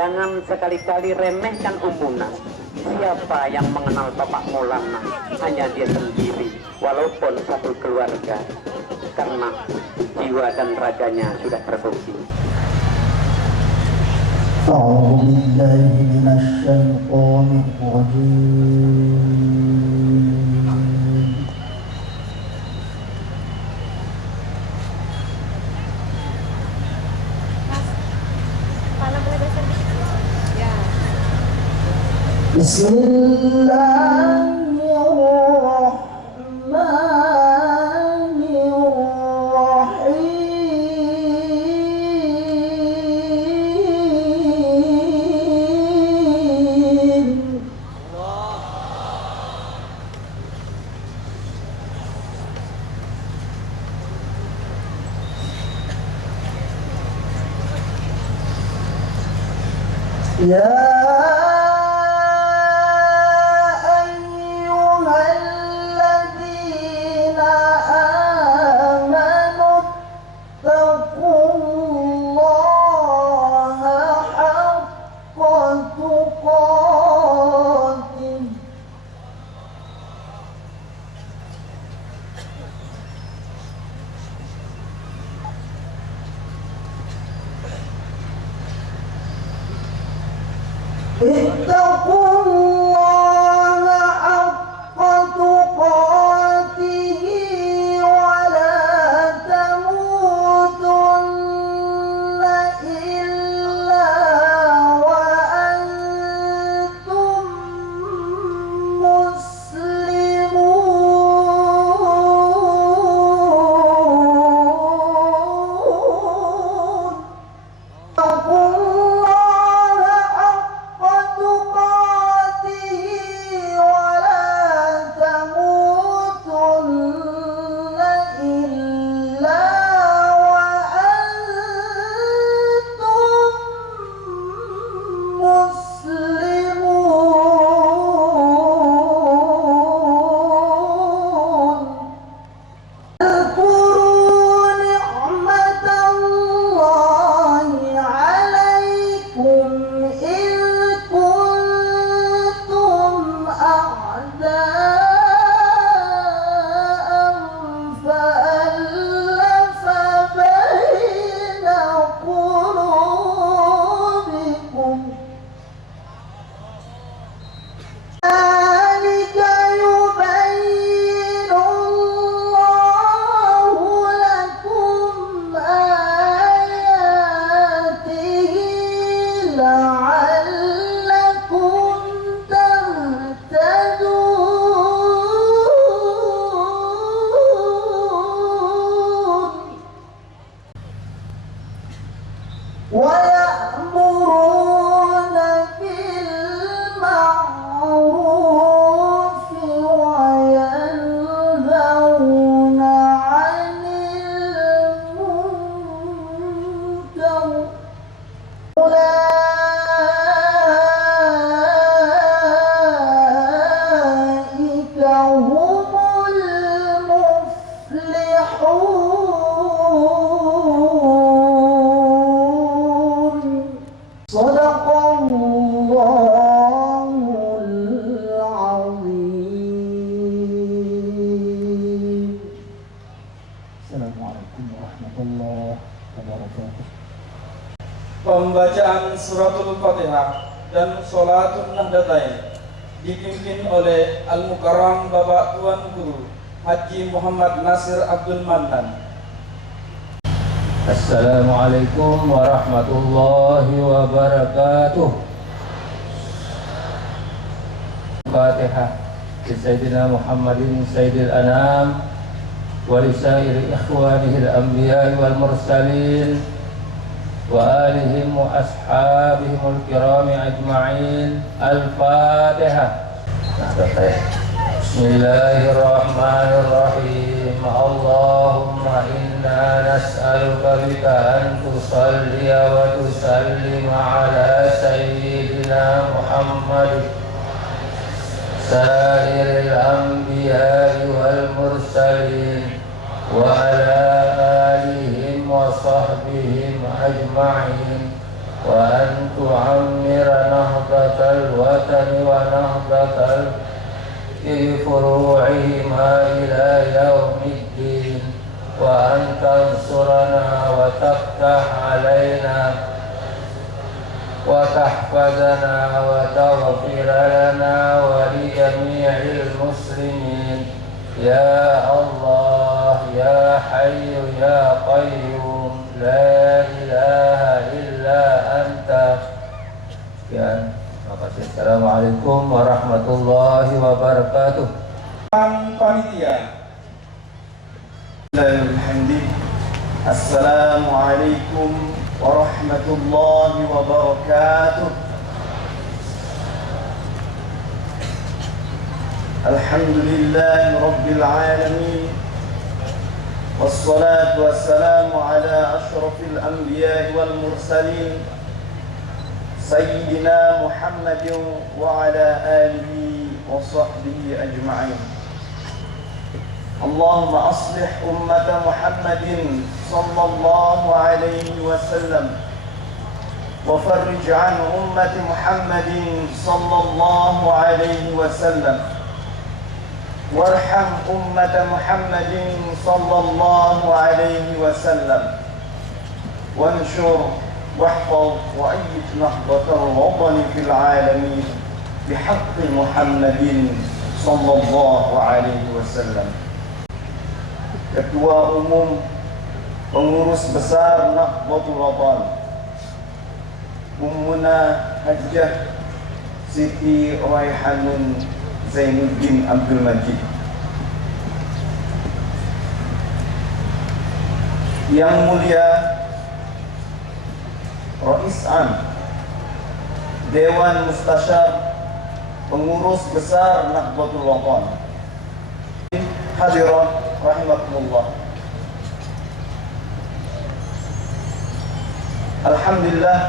Jangan sekali-kali remehkan Ummuna. Siapa yang mengenal Bapak Maulana? Hanya dia sendiri, walaupun satu keluarga. Karena jiwa dan raganya sudah terbukti. أعوذ بالله من الشيطان الرجيم بسم الله الرحمن الرحيم يا اتقوا الله حق تقاته ولا تموتن إلا وأنتم مسلمون ويأمرون بالمعروف وينهون عن المنكر أولئك هم المفلحون صدق الله العظيم. Assalamualaikum warahmatullahi wabarakatuh. Pembacaan suratul Fatihah dan sholatul Nahdatain dipimpin oleh Al-Mukarram Bapak Tuan Guru Haji Muhammad Nasir Abdul Mannan. Assalamualaikum warahmatullahi wabarakatuh. Fatihah li Sayyidina Muhammadin Sayyidil Anam wa li sairi ikhwanihil anbiya wal mursalin wa alihim wa ashabihimul kirami ajma'in. Al-Fatihah. Bismillahirrahmanirrahim. Allahumma inna nas'aluka bika an tusalli wa tusallim ala sayyidina Muhammad sairil anbiya wal mursalin wa ala alihim wa sahbihim ajma'in. وأن تعمر نهضة الوطن ونهضة في فروعهما إلى يوم الدين، وأن تنصرنا وتفتح علينا وتحفظنا وتغفر لنا ولجميع المسلمين يا الله يا حي يا قيوم لا إله إلا أنت. Sekian, terima kasih. Assalamualaikum warahmatullahi wabarakatuh. Panitia. Assalamualaikum warahmatullahi wabarakatuh. Alhamdulillahi rabbil alamin. Wassalatu wassalamu ala ashrafil anbiya'i wal mursalin Sayyidina Muhammadin wa ala alihi wa sahbihi ajma'in. Allahumma aslih ummata Muhammadin sallallahu alaihi wasallam wa farrij an ummati Muhammadin sallallahu alaihi wasallam warham ummata Muhammadin sallallahu alaihi wasallam wanshur واحفظ وأيد نهضة الوطن في العالمين بحق محمد صلى الله عليه وسلم. Ketua Umum Pengurus Besar Nahdlatul Watan Ummuna Hajjah Siti Raihanun Zainuddin Abdul Majid, Yang Mulia Rais Am Dewan Mustasyar Pengurus Besar Nahdlatul Watan, hadirat rahimakumullah. Alhamdulillah,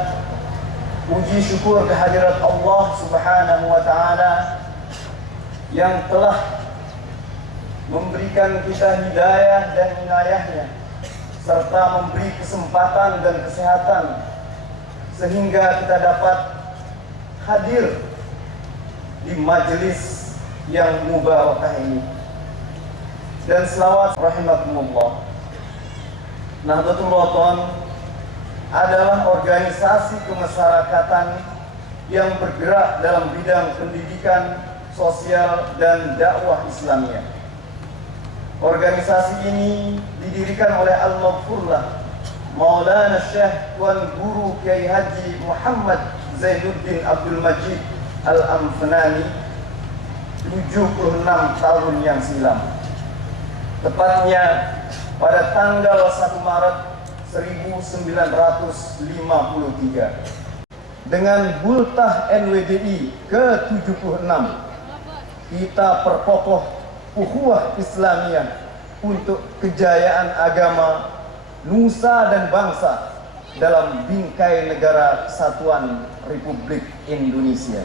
puji syukur kehadirat Allah Subhanahu wa taala yang telah memberikan kita hidayah dan inayahnya serta memberi kesempatan dan kesehatan sehingga kita dapat hadir di majelis yang mubarakah ini. Dan selawat rahimakumullah. Nahdlatul Watan adalah organisasi kemasyarakatan yang bergerak dalam bidang pendidikan, sosial, dan dakwah Islamiyah. Organisasi ini didirikan oleh Al-Maghfurlah Maulana Syekh Tuan Guru Kiai Haji Muhammad Zainuddin Abdul Majid Al-Amfanani 76 tahun yang silam. Tepatnya pada tanggal 1 Maret 1953. Dengan Bultah NWDI ke-76, kita perkokoh ukhuwah Islamiyah untuk kejayaan agama, nusa dan bangsa dalam bingkai negara Kesatuan Republik Indonesia.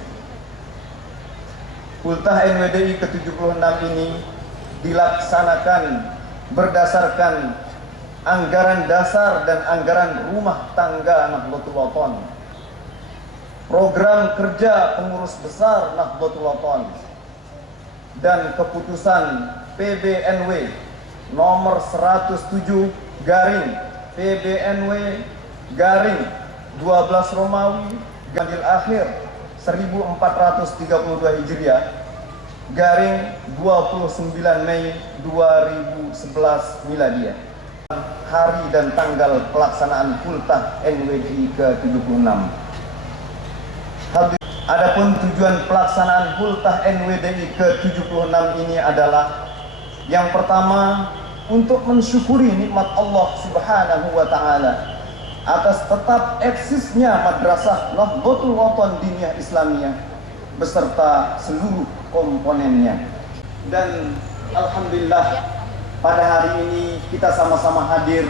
Bultah NWDI ke-76 ini dilaksanakan berdasarkan anggaran dasar dan anggaran rumah tangga Nahdlatul Watan, program kerja pengurus besar Nahdlatul Watan, dan keputusan PBNW nomor 107 garing PBNW garing 12 Romawi garing akhir 1432 Hijriah garing 29 Mei 2011 Miladiah. Hari dan tanggal pelaksanaan Bultah NWDI ke-76. Adapun tujuan pelaksanaan Bultah NWDI ke-76 ini adalah yang pertama, untuk mensyukuri nikmat Allah Subhanahu wa taala atas tetap eksisnya Madrasah Nahdlatul Watan Diniyah Islamiyah beserta seluruh komponennya. Dan alhamdulillah pada hari ini kita sama-sama hadir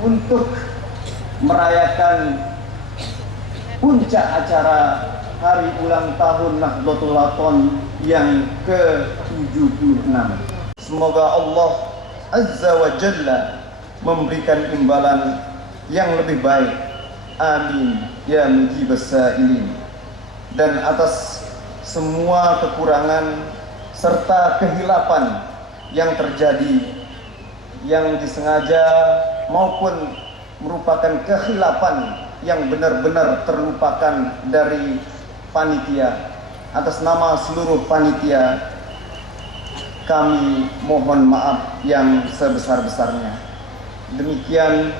untuk merayakan puncak acara hari ulang tahun Nahdlatul Watan yang ke-76. Semoga Allah Azza wa Jalla memberikan imbalan yang lebih baik. Amin ya mujibas sa'ilin, dan atas semua kekurangan serta kehilapan yang terjadi, yang disengaja maupun merupakan kehilapan yang benar-benar terlupakan dari panitia. Atas nama seluruh panitia, kami mohon maaf yang sebesar-besarnya. Demikian,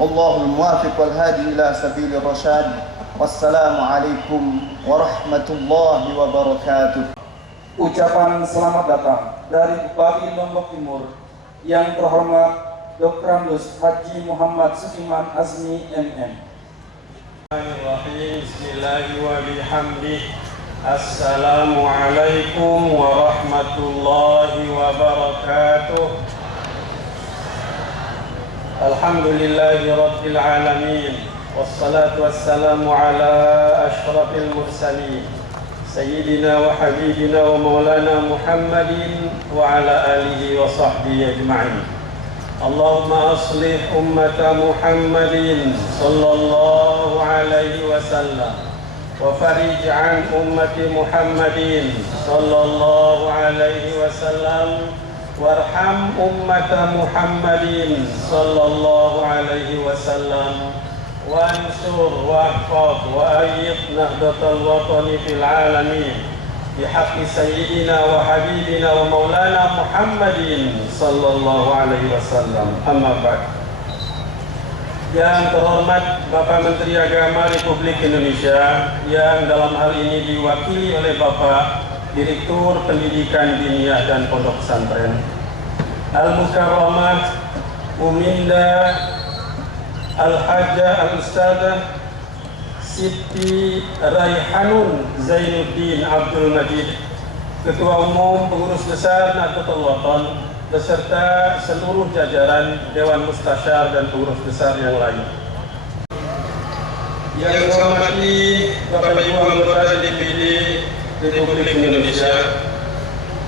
Allahul muwafiq wal hadi ila sabilir rasyad. Wassalamualaikum warahmatullahi wabarakatuh. Ucapan selamat datang dari Bupati Lombok Timur yang terhormat Dr. Randus Haji Muhammad Sufiman Azmi MM. Bismillahi wa bihamdih. Assalamualaikum warahmatullahi wabarakatuh. Alhamdulillahi rabbil alamin. Wassalatu wassalamu ala ashrafil mursalin Sayyidina wa habibina wa maulana Muhammadin wa ala alihi wa sahbihi ajma'in. Allahumma aslih ummata Muhammadin sallallahu alaihi wasallam wa farij an ummati Muhammadin sallallahu alaihi wasallam warham ummata Muhammadin sallallahu alaihi wasallam wansur wahfaz wa ayyid nahdatal watani fil alamin bihaqqi sayyidina wa habibina wa maulana Muhammadin sallallahu alaihi wasallam. Amma ba'd. Yang terhormat Bapak Menteri Agama Republik Indonesia, yang dalam hal ini diwakili oleh Bapak Direktur Pendidikan Diniyah dan Pondok Pesantren, Al-Mukarramah Uminda Al-Hajjah Al-Ustadzah Siti Raihanun Zainuddin Abdul Majid, Ketua Umum Pengurus Besar Nahdlatul Wathon, beserta seluruh jajaran Dewan Mustasyar dan pengurus besar yang lain. Yang saya hormati Bapak Ibu anggota DPD Republik Indonesia,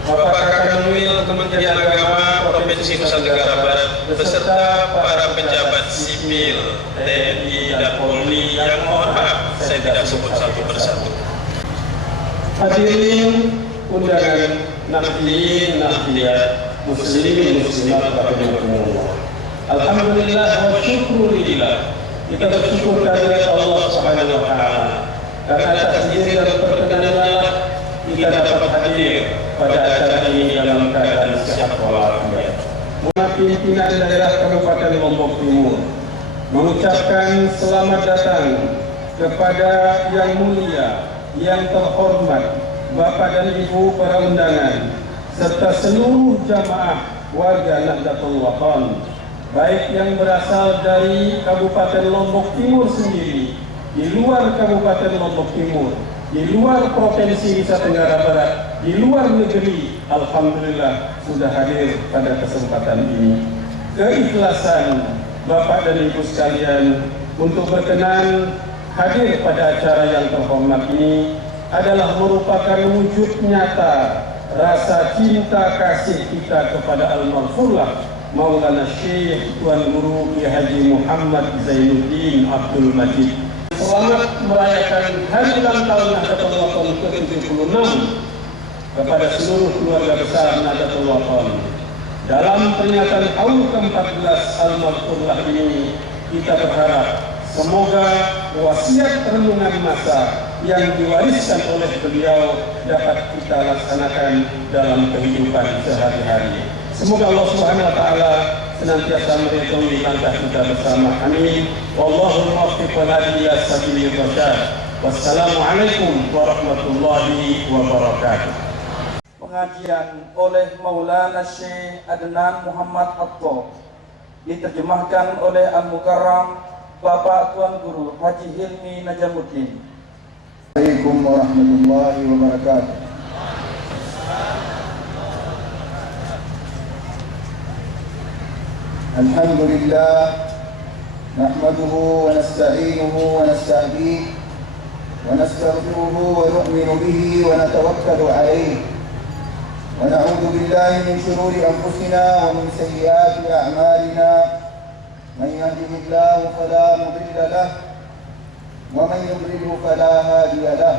Bapak Kakanwil Kementerian Agama Provinsi Nusa Tenggara Barat, beserta para pejabat sipil, TNI dan Polri yang mohon maaf saya tidak sebut satu persatu. Hadirin undangan, nahdien, nahdiyat, muslimin muslimat rahimakumullah. Alhamdulillah wa syukurillah. Kita bersyukur kehadirat Allah Subhanahu wa taala. Karena atas izin dan perkenanannya kita dapat hadir pada acara ini dalam keadaan sehat walafiat. Pimpinan daerah Kabupaten Lombok Timur mengucapkan selamat datang kepada yang mulia, yang terhormat Bapak dan Ibu para undangan, serta seluruh jamaah warga Nahdlatul Wathon, baik yang berasal dari Kabupaten Lombok Timur sendiri, di luar Kabupaten Lombok Timur, di luar Provinsi Nusa Tenggara Barat, di luar negeri. Alhamdulillah sudah hadir pada kesempatan ini. Keikhlasan Bapak dan Ibu sekalian untuk berkenan hadir pada acara yang terhormat ini adalah merupakan wujud nyata rasa cinta kasih kita kepada almarhumlah Maulana Syekh Tuan Guru Kiai Haji Muhammad Zainuddin Abdul Majid. Selamat merayakan hari ulang tahun Nahdlatul Wathon ke-76 kepada seluruh keluarga besar Nahdlatul Wathon. Dalam peringatan tahun ke-14 almarhumlah ini, kita berharap semoga wasiat renungan masa yang diwariskan oleh beliau dapat kita laksanakan dalam kehidupan sehari-hari. Semoga Allah Subhanahu wa taala senantiasa meridhoi langkah kita bersama. Amin. Wallahul muwaffiq wal hadi ila sabilir rasyad. Wassalamualaikum warahmatullahi wabarakatuh. Pengajian oleh Maulana Syekh Adnan Muhammad Atto, diterjemahkan oleh Al-Mukarram Bapak Tuan Guru Haji Hilmi Najamuddin. Assalamualaikum warahmatullahi wabarakatuh. Alhamdulillah, nahmaduhu wa nasta'inuhu wa nasta'dih wa nastaghfiruhu wa nu'minu bihi wa natawakkalu alayhi wa na'udzu billahi min shururi anfusina wa min sayyiati a'malina. Man yahdihillahu fala mudilla lahu ومن يضلله فلا هادي له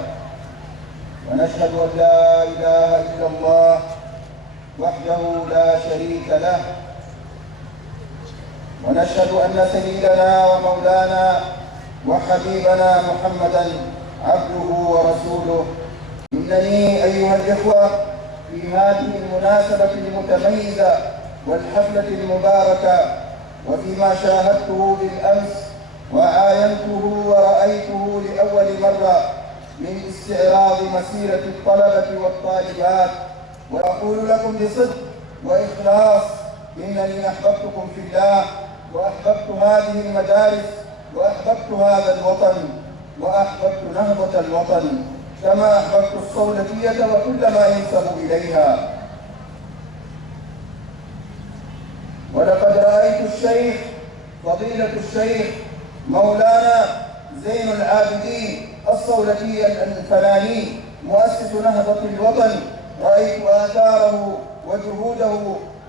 ونشهد أن لا إله إلا الله وحده لا شريك له ونشهد أن سيدنا ومولانا وحبيبنا محمدا عبده ورسوله. إنني أيها الإخوة في هذه المناسبة المتميزة والحفلة المباركة وفيما شاهدته بالأمس وعاينته ورأيته لأول مرة من استعراض مسيرة الطلبة والطالبات، وأقول لكم بصدق وإخلاص إنني أحببتكم في الله وأحببت هذه المدارس وأحببت هذا الوطن وأحببت نهضة الوطن كما أحببت الصولجية وكل ما ينسب إليها. ولقد رأيت الشيخ فضيلة الشيخ مولانا زين العابدين الصولجي الفلاني مؤسس نهضة الوطن، رأيت آثاره وجهوده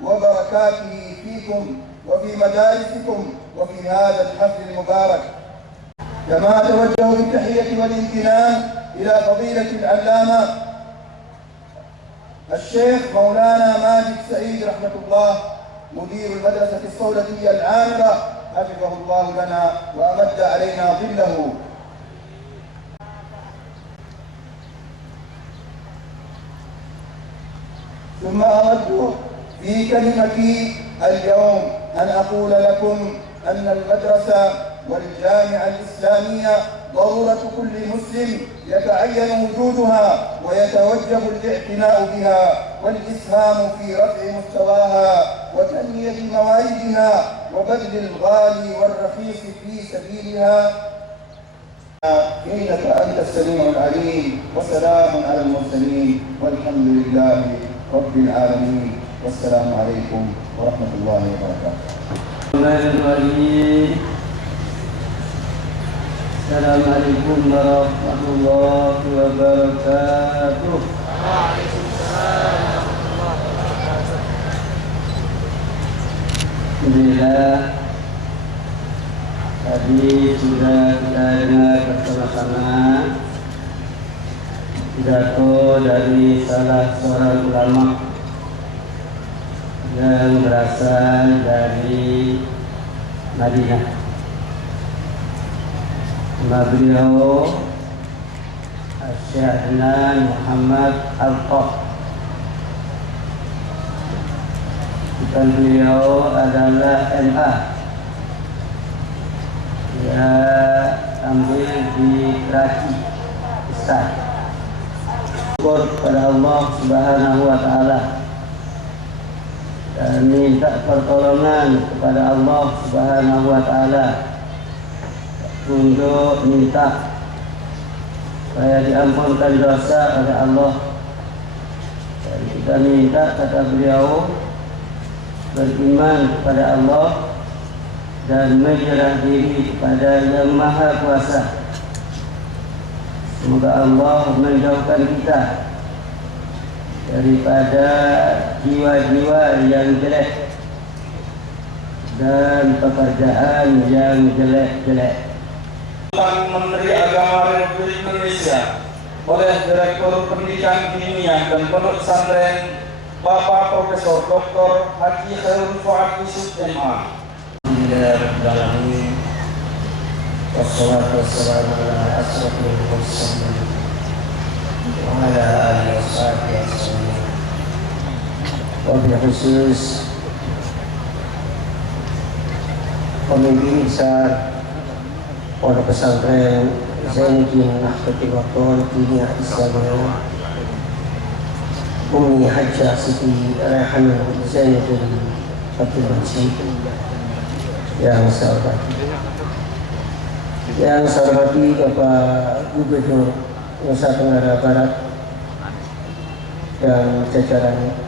وبركاته فيكم وفي مدارسكم وفي هذا الحفل المبارك. كما أتوجه بالتحية والامتنان إلى فضيلة العلامة الشيخ مولانا ماجد سعيد رحمة الله مدير المدرسة الصولجية العامرة، حفظه الله لنا وأمد علينا ظله. ثم أود في كلمتي اليوم أن أقول لكم أن المدرسة والجامعة الإسلامية ضرورة كل مسلم يتعين وجودها ويتوجب الاعتناء بها والإسهام في رفع مستواها وتنمية مواردها وبذل الغالي والرخيص في سبيلها. إنك أنت السميع العليم، وسلام على المرسلين والحمد لله رب العالمين، والسلام عليكم ورحمة الله وبركاته. Assalamualaikum warahmatullahi wabarakatuh. Alhamdulillah, tadi sudah kita dengar bersama-sama pidato dari salah seorang ulama yang berasal dari Madinah. Nama beliau Syekh Adnan Muhammad Al-Qaf. Bukan beliau adalah MA. Dia ambil di Karachi, Pakistan. Syukur kepada Allah Subhanahu wa Ta'ala dan minta pertolongan kepada Allah Subhanahu wa Ta'ala untuk minta supaya diampunkan dosa oleh Allah. Dan kita minta, kata beliau, beriman kepada Allah dan menyerah diri kepada Yang Maha Kuasa. Semoga Allah menjauhkan kita daripada jiwa-jiwa yang jelek dan pekerjaan yang jelek-jelek. Menteri Agama Republik Indonesia oleh Direktur Pendidikan Diniyah dan Pondok Pesantren Bapak Profesor Dr. Haji Khairul Fuad Yusuf MA. Bismillahirrahmanirrahim. Wassalatu wassalamu ala asrofil mursalin wa ala alihi washabihi wasallam. Wabil khusus pemimpin besar Pondok Pesantren Zainuddin Nahdlatul Ulama Diniyah Islamiyah Umi Hajjah Siti Raihanah Zainuddin Abdul Majid yang saya hormati Bapak Gubernur Nusa Tenggara Barat dan jajaran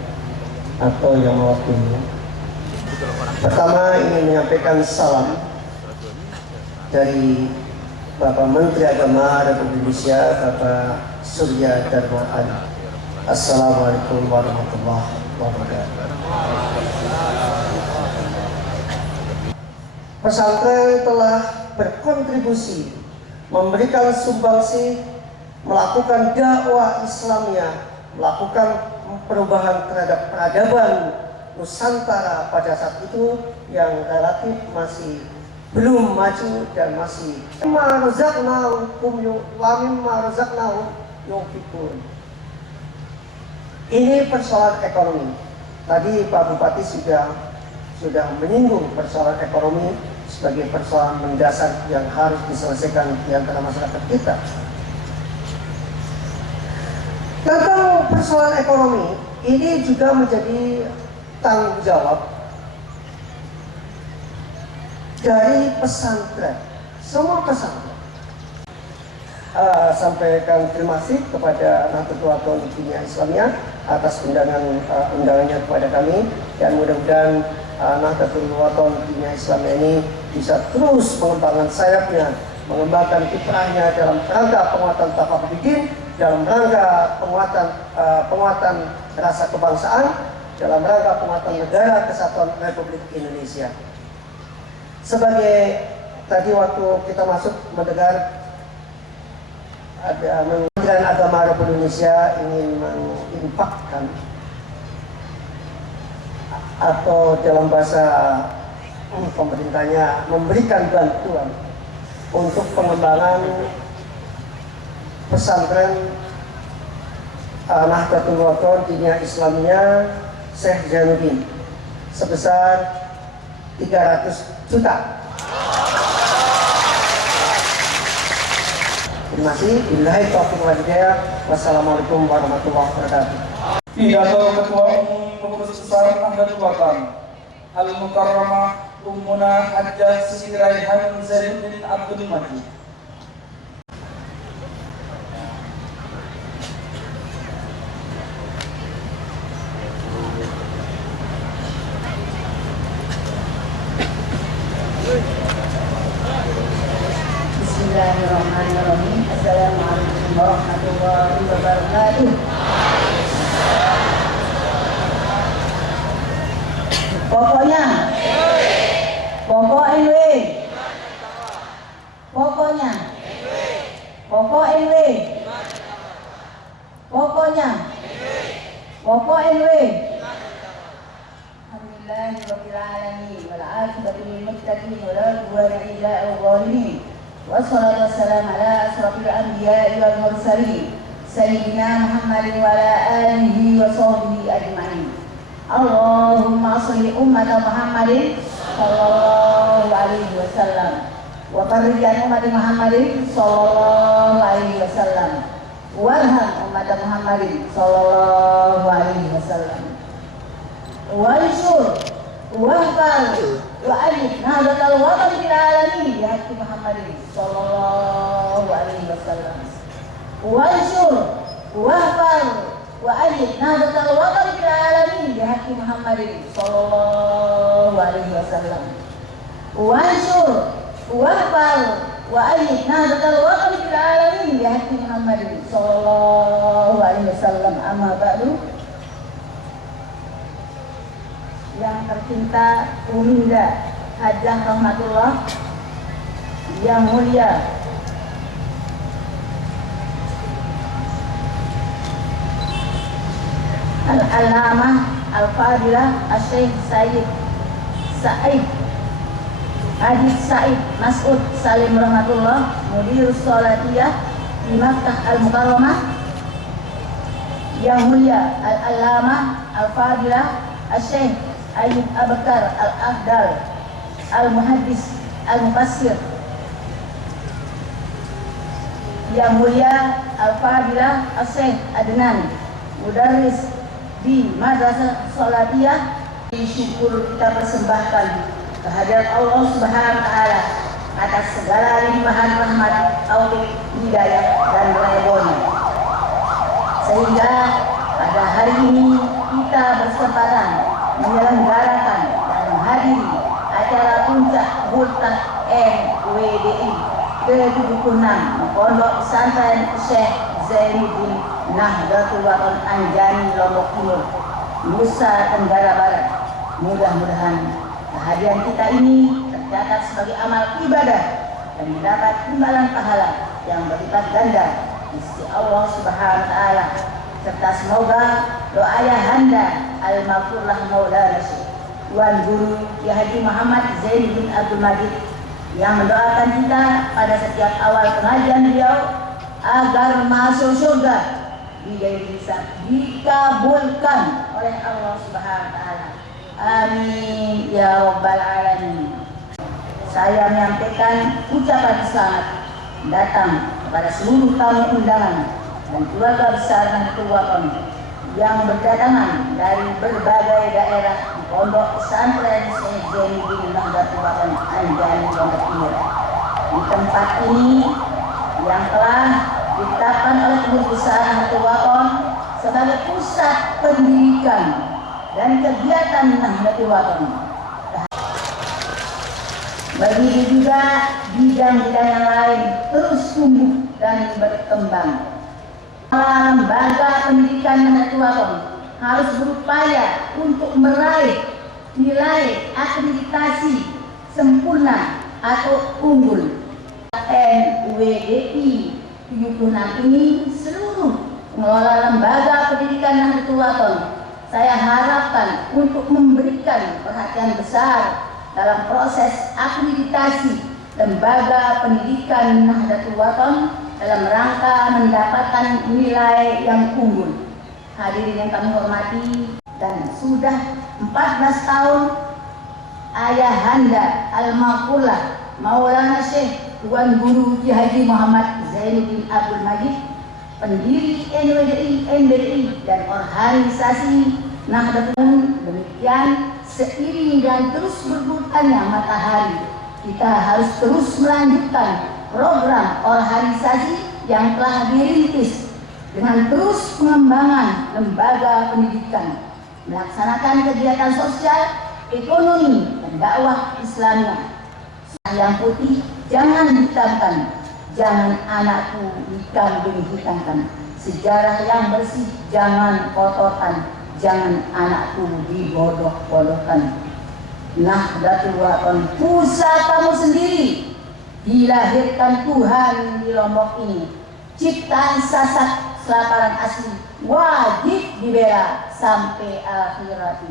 atau yang mewakili. Pertama ingin menyampaikan salam dari Bapak Menteri Agama Republik Indonesia, Bapak Surya Dharma Ali. Assalamualaikum warahmatullahi wabarakatuh. Pesantren telah berkontribusi memberikan sumbangsi, melakukan dakwah Islamnya, melakukan perubahan terhadap peradaban Nusantara pada saat itu yang relatif masih belum maju dan masih ini persoalan ekonomi. Tadi Pak Bupati sudah menyinggung persoalan ekonomi sebagai persoalan mendasar yang harus diselesaikan di antara masyarakat kita. Tentang persoalan ekonomi ini juga menjadi tanggung jawab dari pesantren, semua pesantren. Sampaikan terima kasih kepada Nahdlatul Wathon Dunia Islamiyah atas undangannya kepada kami, dan mudah-mudahan Nahdlatul Wathon Dunia Islamiyah ini bisa terus mengembangkan sayapnya, mengembangkan kiprahnya dalam rangka penguatan taqwabuddin, dalam rangka penguatan rasa kebangsaan, dalam rangka penguatan negara kesatuan Republik Indonesia. Sebagai tadi waktu kita masuk mendengar ada Kementerian Agama Republik Indonesia ingin menginfakkan atau dalam bahasa pemerintahnya memberikan bantuan untuk pengembangan pesantren Nahdlatul Wathon Dunia Islamiyah Syekh Zainuddin sebesar 300 juta. Terima kasih. Billahi taufiq wal hidayah. Wassalamualaikum warahmatullahi wabarakatuh. Pidato Ketua Umum Pengurus Besar Nahdlatul Wathon Al-Mukarramah Ummuna Hajjah Siti Raihan Zainuddin Abdul Majid. Bismillahirrahmanirrahim. Assalamualaikum warahmatullahi wabarakatuh. Pokoknya pokok NW, pokoknya pokok NW, pokoknya pokok NW. Alhamdulillahirabbil alamin wal 'aqibatu lil muttaqin wa la udwana illa 'alal zalimin. Wassalatu wassalamu ala asrofil anbiya'i wal mursalin sayyidina Muhammadin wa ala alihi wa sahbihi ajma'in. Allahumma sholli ummata Muhammadin sallallahu alaihi wasallam wa farrijan ummati Muhammadin sallallahu alaihi wasallam warham ummata Muhammadin sallallahu alaihi wasallam wansyur wahfal wa alif Nahdlatul Wathon fil alamin bi haqqi Muhammadin sallallahu alaihi wasallam wansyur wahfal wa alif Nahdlatul Wathon fil alamin bi haqqi Muhammadin sallallahu alaihi wasallam wansyur wahfal wa alif Nahdlatul Wathon fil alamin bi haqqi Muhammadin sallallahu alaihi wasallam. Amma ba'du. Yang tercinta Uminda Hajjah Rahmatullah yang mulia Al-Alamah Al-Fadilah Asy-Syaikh Sayyid Sa'id Adib Said Mas'ud Salim Rahmatullah Mudirus Sholatiyah di Makkah Al-Mukarramah yang mulia Al-Alamah Al-Fadilah Asy-Syaikh Ayyub Abakar Al-Afdal Al-Muhaddis Al-Mufassir yang mulia Al-Fadilah Asy-Syaikh Adnan Mudarris di Madrasah Sholatiyah. Syukur kita persembahkan kehadirat Allah Subhanahu wa taala atas segala limpahan rahmat, taufik, hidayah dan ridhonya, sehingga pada hari ini kita berkesempatan menyelenggarakan dan menghadiri acara puncak Ultah MWDI ke-76 Pondok Pesantren Syekh Zainuddin Nahdlatul Wathon Anjani Lombok Timur, Nusa Tenggara Barat. Mudah-mudahan kehadiran kita ini tercatat sebagai amal ibadah dan mendapat imbalan pahala yang berlipat ganda di sisi Allah Subhanahu wa taala. Serta semoga doa ayahanda Al-Maghfurlah Maulana Syekh Tuan Guru Kiai Haji Muhammad Zainuddin Abdul Majid yang mendoakan kita pada setiap awal pengajian beliau agar masuk surga bisa dikabulkan oleh Allah Subhanahu wa taala. Amin ya rabbal alamin. Saya menyampaikan ucapan selamat datang kepada seluruh tamu undangan dan keluarga besar Nahdlatul Wathon yang berdatangan dari berbagai daerah di pondok pesantren Syekh Zainuddin Nahdlatul Wathon Anjani Lombok Timur. Di tempat ini yang telah ditetapkan oleh pengurus besar Nahdlatul Wathon sebagai pusat pendidikan dan kegiatan Nahdlatul Wathon. Begitu juga bidang-bidang yang lain terus tumbuh dan berkembang. Lembaga pendidikan Nahdlatul Wathon harus berupaya untuk meraih nilai akreditasi sempurna atau unggul. NUWDI 76 ini seluruh pengelola lembaga pendidikan Nahdlatul Wathon saya harapkan untuk memberikan perhatian besar dalam proses akreditasi lembaga pendidikan Nahdlatul Wathon dalam rangka mendapatkan nilai yang unggul. Hadirin yang kami hormati, dan sudah 14 tahun ayahanda Al-Maghfurlah Maulana Syekh Tuan Guru Kiai Haji Muhammad Zainuddin Abdul Majid, pendiri NUWDI, NBRI dan organisasi Nahdlatul. Demikian seiring dan terus bergugurannya matahari, kita harus terus melanjutkan program organisasi yang telah dirintis dengan terus pengembangan lembaga pendidikan, melaksanakan kegiatan sosial, ekonomi, dan dakwah Islamiyah. Yang putih jangan hitamkan, jangan anakku dikambing hitamkan. Sejarah yang bersih jangan kotorkan, jangan anakku dibodoh-bodohkan. Nahdlatul Wathon pusatamu sendiri, dilahirkan Tuhan di Lombok ini. Ciptaan sasak selaparan asli, wajib dibela sampai akhirat.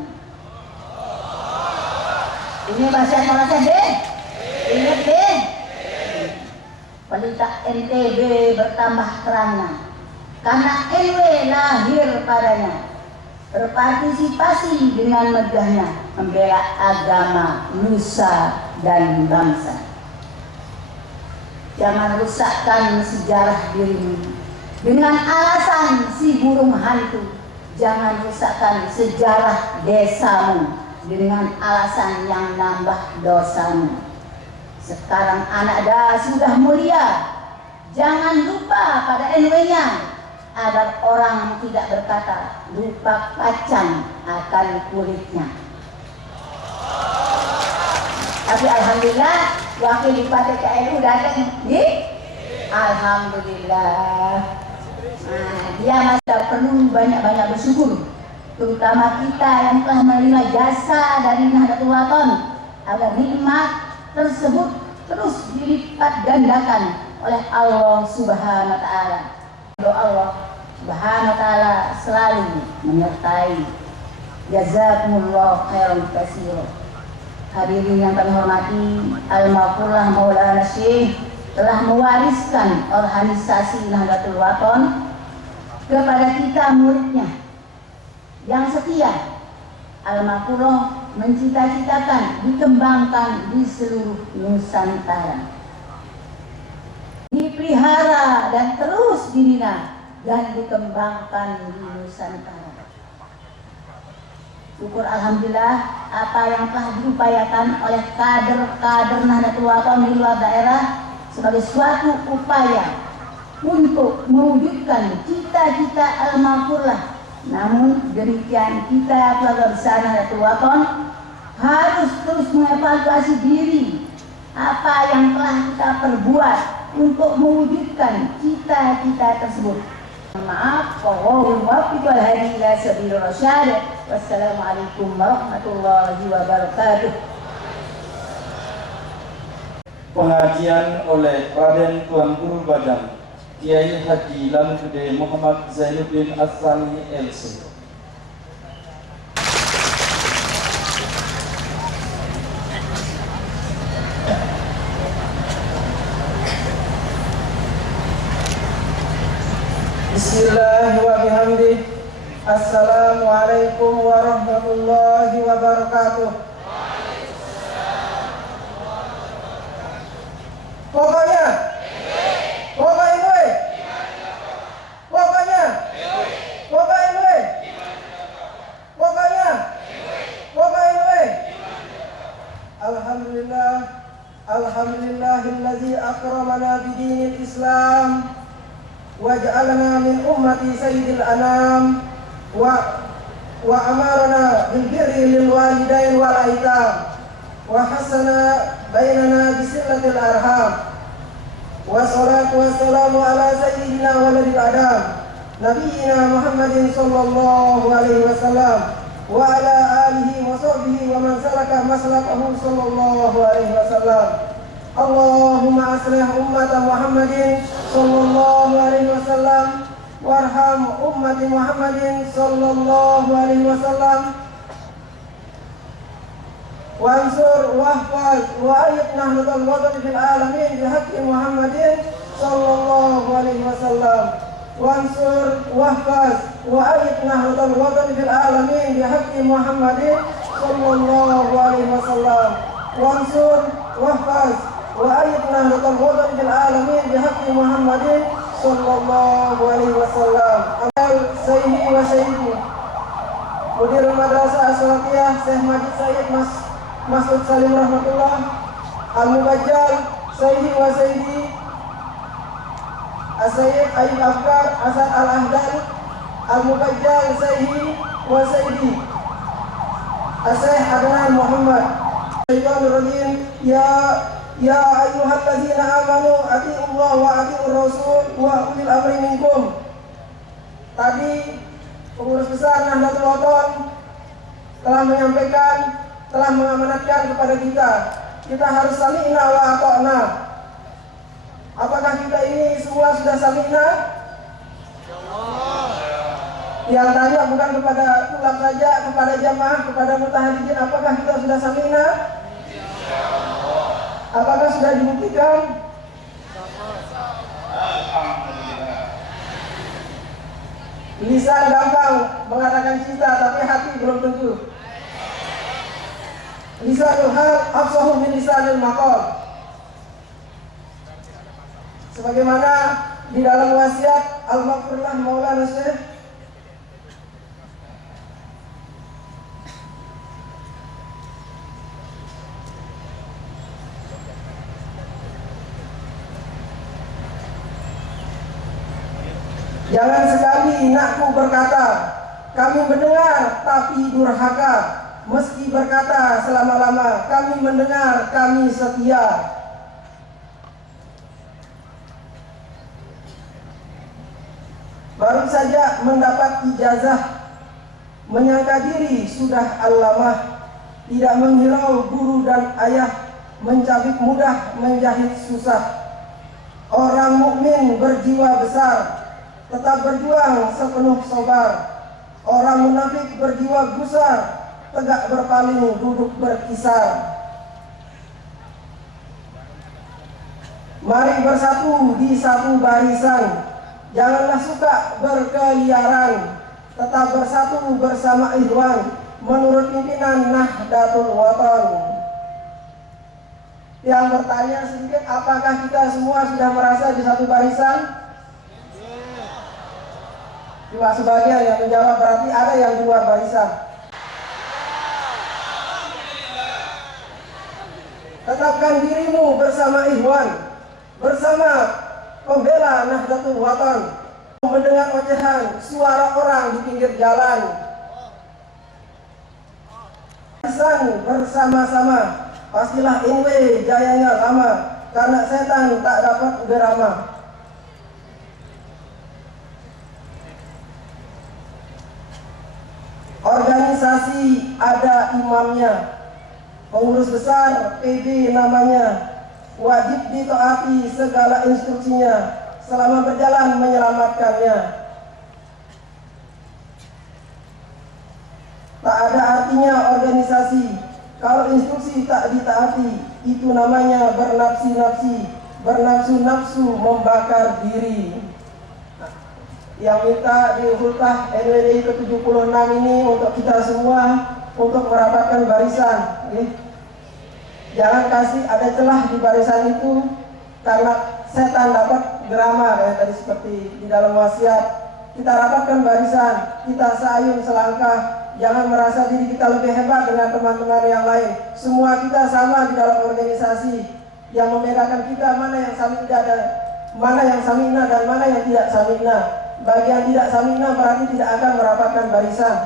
Ini bahasa deh. Ingat deh. Pelita NTB bertambah terangnya karena NW lahir padanya, berpartisipasi dengan megahnya membela agama, nusa, dan bangsa. Jangan rusakkan sejarah dirimu dengan alasan si burung hantu. Jangan rusakkan sejarah desamu dengan alasan yang nambah dosamu. Sekarang anak sudah mulia, jangan lupa pada NW-nya agar orang tidak berkata lupa kacang akan kulitnya. Tapi alhamdulillah wakil bupati KLU datang, alhamdulillah. Nah, dia masih perlu banyak-banyak bersyukur, terutama kita yang telah menerima jasa dari Nahdlatul Wathon, agar nikmat tersebut terus dilipat gandakan oleh Allah Subhanahu wa taala. Doa Allah Subhanahu wa taala selalu menyertai. Jazakumullah khairan katsira. Hadirin yang kami hormati, Al-Maghfurlah Maulana Syekh telah mewariskan organisasi Nahdlatul Wathon kepada kita muridnya yang setia. Al-Maghfurlah mencita-citakan dikembangkan di seluruh Nusantara, dipelihara dan terus dibina dan dikembangkan di Nusantara. Syukur alhamdulillah apa yang telah diupayakan oleh kader-kader Nahdlatul Wathon di luar daerah sebagai suatu upaya untuk mewujudkan cita-cita Al-Maghfurlah. Namun demikian kita keluarga besar Nahdlatul Wathon harus terus mengevaluasi diri apa yang telah kita perbuat untuk mewujudkan cita-cita tersebut. Maaf, wallahul muwaffiq wal hadi ila sabilir rasyad. Wassalamualaikum warahmatullahi wabarakatuh. Pengajian oleh Raden Tuan Guru Badan Kiai Haji Lamsude Muhammad Zainuddin As-Sani LC. Bismillah wa bihamdih. Assalamualaikum warahmatullahi wabarakatuh. Pokoknya Alhamdulillahillazi akramana bidinil Islam waj'alna min ummati sayyidil anam wa amarna bil birri lil walidain wal aitam wa hasana bainana bisillatil arham wa salatu wassalamu ala sayyidina waladil adam nabiyyina Muhammadin sallallahu alaihi wasallam wa ala alihi wa sahbihi wa man salaka maslakahu sallallahu alaihi wasallam. Allahumma aslih ummata Muhammadin sallallahu alaihi wasallam warham ummati Muhammadin sallallahu alaihi wasallam wansur wahfaz wa ayyid nahdatal watan fil alamin bihaqqi Muhammadin sallallahu alaihi wasallam wansur wahfaz wa ayyid nahdatal watan fil alamin bihaqqi Muhammadin sallallahu alaihi wasallam wansur wahfaz wa ayyid nahdatal watan fil alamin bihaqqi Muhammadin sallallahu alaihi wasallam. Sayyidi wa sayyidi Mudir Madrasah As-Salatiyah Syekh Majid Sayyid Masud Salim rahmatullah, Al-Mubajjal Sayyidi wa sayyidi As-Sayyid Ayyub Afkar Asad Al-Ahdal, Al-Mubajjal Sayyidi wa sayyidi As-Syekh Adnan Muhammad. Syaitanir Ya ayyuhallazina amanu atiiullah wa atiiur rasul wa ulil amri minkum. Tadi pengurus besar Nahdlatul Wathon telah menyampaikan, telah mengamanatkan kepada kita harus sami'na wa ata'na. Apakah kita ini semua sudah sami'na? Yang tanya bukan kepada tulab saja, kepada jamaah, kepada mutahadidin, apakah kita sudah sami'na? Apakah sudah dibuktikan? Alhamdulillah. Lisan gampang mengatakan cinta, tapi hati belum tentu. Lisanul hal afsahu min lisanil maqal. Sebagaimana di dalam wasiat Al-Maghfurlah Maulana Syekh jangan sekali nakku berkata, kami mendengar tapi durhaka. Meski berkata selama-lama, kami mendengar, kami setia. Baru saja mendapat ijazah, menyangka diri sudah allamah, tidak menghirau guru dan ayah, mencabik mudah, menjahit susah. Orang mukmin berjiwa besar, tetap berjuang sepenuh sabar. Orang munafik berjiwa gusar, tegak berpaling, duduk berkisar. Mari bersatu di satu barisan, janganlah suka berkeliaran. Tetap bersatu bersama ikhwan, menurut pimpinan Nahdlatul Wathon. Yang bertanya sedikit, apakah kita semua sudah merasa di satu barisan? Cuma sebagian yang menjawab, berarti ada yang di luar barisan. Tetapkan dirimu bersama ikhwan, bersama pembela Nahdlatul Wathon. Mendengar ocehan suara orang di pinggir jalan. Barisan bersama-sama, pastilah inwe jayanya lama, karena setan tak dapat gerama. Organisasi ada imamnya, pengurus besar PB namanya, wajib ditaati segala instruksinya selama berjalan menyelamatkannya. Tak ada artinya organisasi kalau instruksi tak ditaati. Itu namanya bernafsu-nafsu membakar diri. Yang minta di Hultah NWDI ke-76 ini untuk kita semua untuk merapatkan barisan. Jangan kasih ada celah di barisan itu karena setan dapat gerama kayak tadi seperti di dalam wasiat. Kita rapatkan barisan, kita sayun selangkah. Jangan merasa diri kita lebih hebat dengan teman-teman yang lain. Semua kita sama di dalam organisasi. Yang membedakan kita mana yang samina dan mana yang tidak samina. Bagi yang tidak samina berarti tidak akan merapatkan barisan.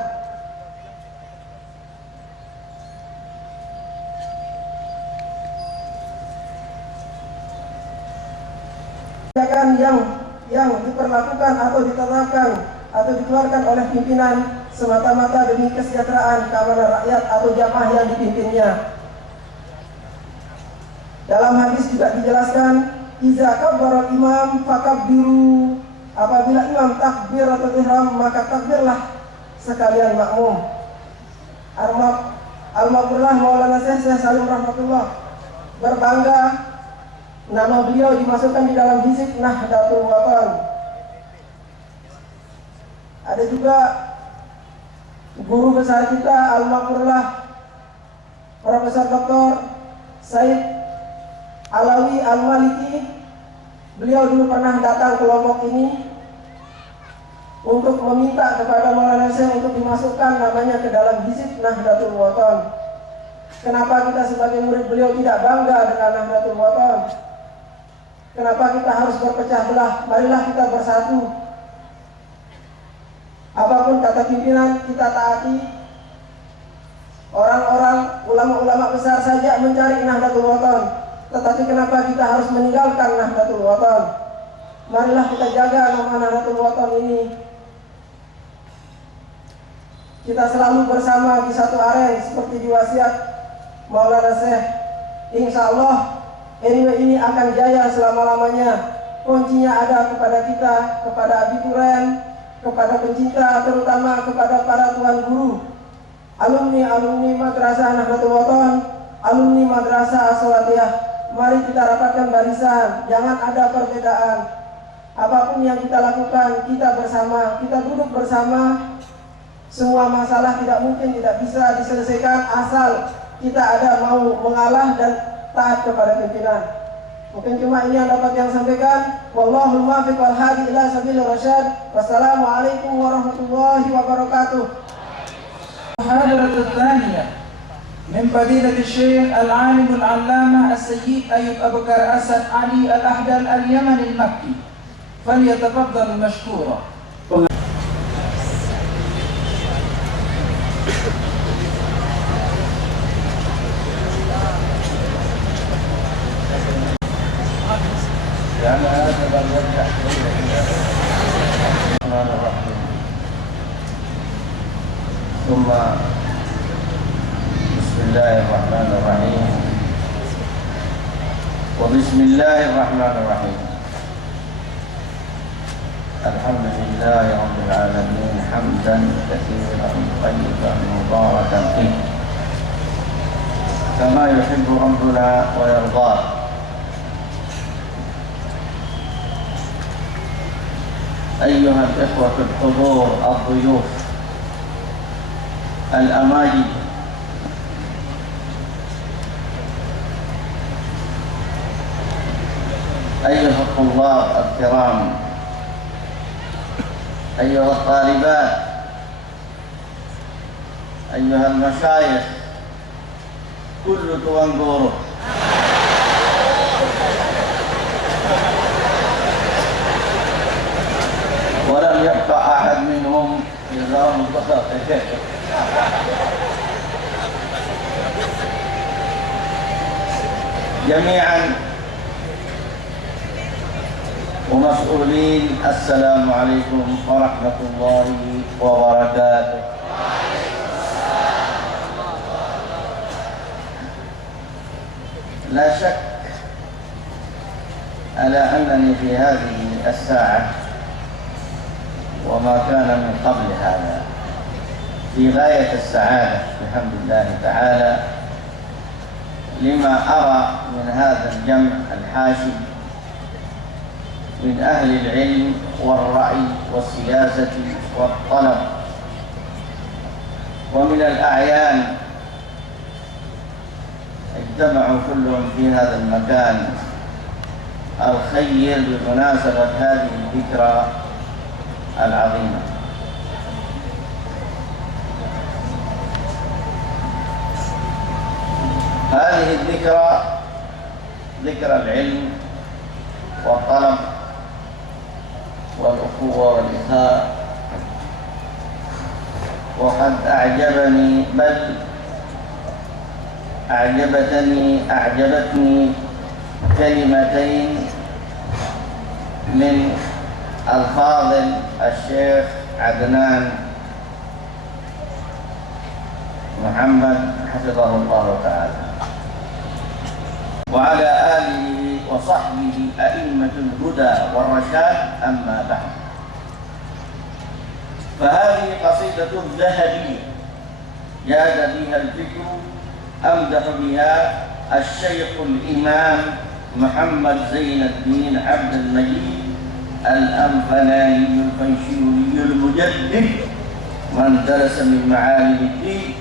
Yang diperlakukan atau ditetapkan atau dikeluarkan oleh pimpinan semata-mata demi kesejahteraan keamanan rakyat atau jamaah yang dipimpinnya. Dalam hadis juga dijelaskan, iza kabbara imam fakabbiru. Apabila imam takbiratul ihram maka takbirlah sekalian makmum. Al-Maghfurlah Maulana Syekh Salim rahmatullah berbangga nama beliau dimasukkan di dalam hizib Nahdlatul Wathon. Ada juga guru besar kita Al-Maghfurlah Profesor Dr. Said Alawi Al-Maliki. Beliau dulu pernah datang ke Lombok ini untuk meminta kepada Maulana Syekh untuk dimasukkan namanya ke dalam hizib Nahdlatul Wathon. Kenapa kita sebagai murid beliau tidak bangga dengan Nahdlatul Wathon? Kenapa kita harus berpecah belah? Marilah kita bersatu. Apapun kata pimpinan kita taati. Orang-orang ulama-ulama besar saja mencari Nahdlatul Wathon. Tetapi kenapa kita harus meninggalkan Nahdlatul Wathon? Marilah kita jaga nama Nahdlatul Wathon ini. Kita selalu bersama di satu aren seperti di wasiat Maulana Syekh. Insya Allah ini akan jaya selama-lamanya. Kuncinya ada kepada kita, kepada abituren, kepada pencinta, terutama kepada para tuan guru, alumni Madrasah Nahdlatul Wathon, alumni Madrasah As-Salatiyah. Mari kita rapatkan barisan, jangan ada perbedaan. Apapun yang kita lakukan, kita bersama, kita duduk bersama. Semua masalah tidak bisa diselesaikan asal kita ada mau mengalah dan taat kepada pimpinan. Mungkin cuma ini yang dapat yang sampaikan. Wallahul muwaffiq wal hadi ila sabilir rasyad. Wassalamualaikum warahmatullahi wabarakatuh. المحاضرة الثانية من فضيلة الشيخ العالم العلامة السيد أيوب أبو بكر أسد علي الأحدل اليمني المكي فليتفضل مشكورا. ثم بسم الله الرحمن الرحيم وبسم الله الرحمن الرحيم الحمد لله رب العالمين حمدا كثيرا طيبا مباركا فيه كما يحب ربنا ويرضاه. أيها الإخوة الحضور الضيوف الأماجد، أيها الطلاب الكرام، أيها الطالبات، أيها المشايخ، كل توانغورو ولم يبقى أحد منهم جزاهم الله خير. جميعا ومسؤولين السلام عليكم ورحمة الله وبركاته. لا شك على أنني في هذه الساعة وما كان من قبل هذا في غاية السعادة بحمد الله تعالى، لما أرى من هذا الجمع الحاشد من أهل العلم والرأي والسياسة والطلب، ومن الأعيان اجتمعوا كلهم في هذا المكان الخير بمناسبة هذه الذكرى العظيمة. هذه الذكرى ذكرى العلم والطلب والأخوة والإخاء، وقد أعجبني بل أعجبتني كلمتين من الفاضل الشيخ عدنان محمد حفظه الله تعالى، وعلى آله وصحبه أئمة الهدى والرشاد. أما بعد، فهذه قصيدة ذهبية جاد بها الفكر أمدح بها الشيخ الإمام محمد زين الدين عبد المجيد الأنفناني الفنشوري المجدد، من درس من معالم الدين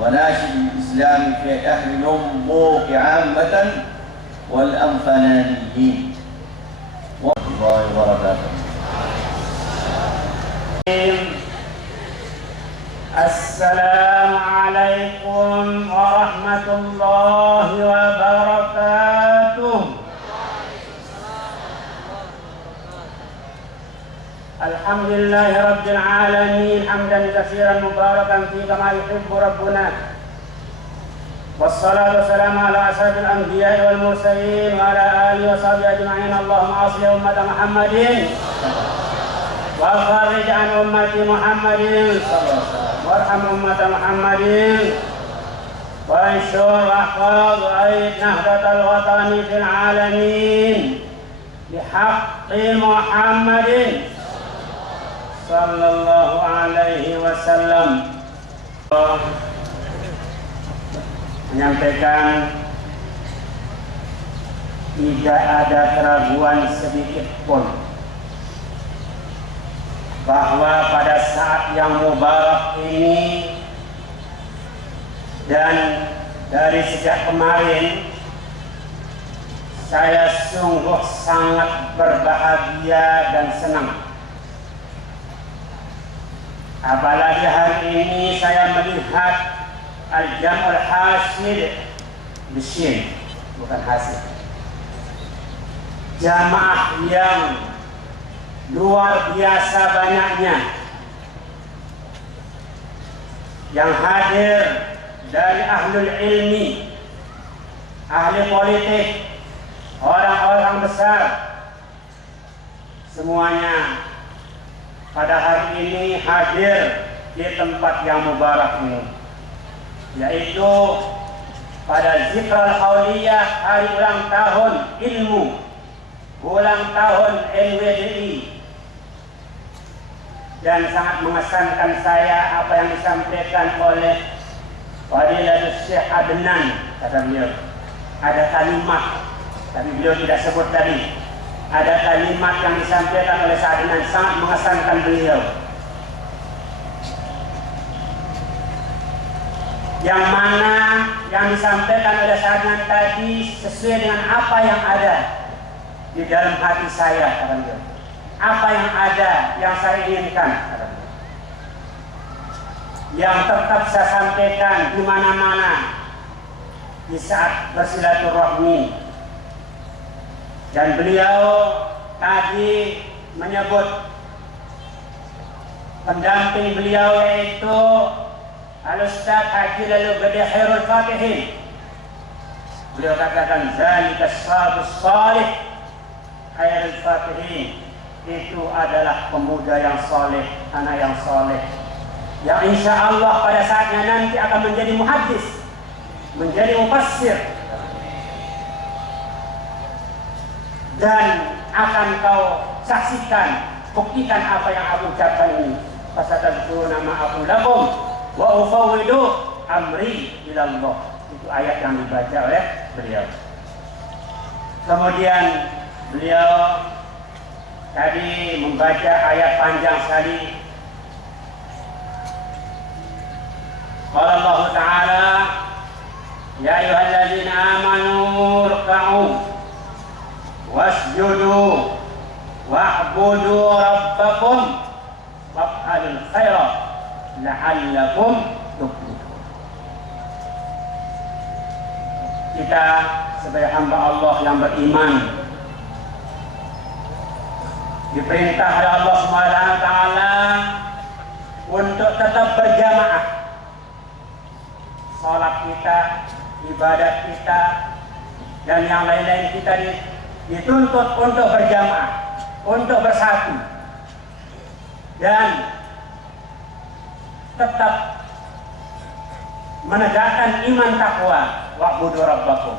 وناشد الإسلام في أهل الأنبوك عامة والأنفنانيين. والله وبركاته. السلام عليكم ورحمة الله وبركاته. الحمد لله رب العالمين حمدا كثيرا مباركا فيه كما يحب ربنا، والصلاة والسلام على أشرف الأنبياء والمرسلين وعلى آله وصحبه أجمعين. اللهم أصلح أمة محمد وفرج عن أمة محمد وارحم أمة محمد وانشر واحفظ وأيد نهضة الوطن في العالمين بحق محمد صلى الله عليه wasallam. Menyampaikan tidak ada keraguan sedikit pun bahwa pada saat yang mubarak ini dan dari sejak kemarin saya sungguh sangat berbahagia dan senang. Apalagi hari ini saya melihat al-jam'ul hasid bisin, bukan hasid, jamaah yang luar biasa banyaknya yang hadir dari ahlul ilmi, ahli politik, orang-orang besar, semuanya pada hari ini hadir di tempat yang mubarak ini, yaitu pada Zikral Hauliyah, hari ulang tahun ilmu, ulang tahun LWDI. Dan sangat mengesankan saya apa yang disampaikan oleh Fadilatul Syekh Adnan. Kata beliau, ada kalimat, tapi beliau tidak sebut tadi. Ada kalimat yang disampaikan oleh Syekh Adnan sangat mengesankan beliau, yang mana yang disampaikan oleh Syekh Adnan tadi sesuai dengan apa yang ada di dalam hati saya, kata beliau. Apa yang ada yang saya inginkan, kata beliau, yang tetap saya sampaikan di mana-mana di saat bersilaturahmi. Dan beliau tadi menyebut pendamping beliau yaitu Al-Ustaz Haji Lalu Gede Khairul Fatihin. Beliau katakan zalika sahabus salih Khairul Fatihin, itu adalah pemuda yang soleh, anak yang soleh, yang insya Allah pada saatnya nanti akan menjadi muhaddis, menjadi mufassir. dan akan kau saksikan, buktikan apa yang aku ucapkan ini. Fasatadkuruna ma aqulu lakum wa ufawwidu amri ila Allah. Itu ayat yang dibaca oleh beliau. Kemudian beliau tadi membaca ayat panjang sekali. Qala Allah Ta'ala, ya ayyuhalladzina amanu ruk'u wasjudu wa'budu rabbakum waf'alul khaira la'allakum tuflihun. Kita sebagai hamba Allah yang beriman diperintah oleh Allah Subhanahu wa taala untuk tetap berjamaah. Salat kita, ibadat kita, dan yang lain-lain kita dituntut untuk berjamaah, untuk bersatu, dan tetap menegakkan iman takwa. Wa'budu rabbakum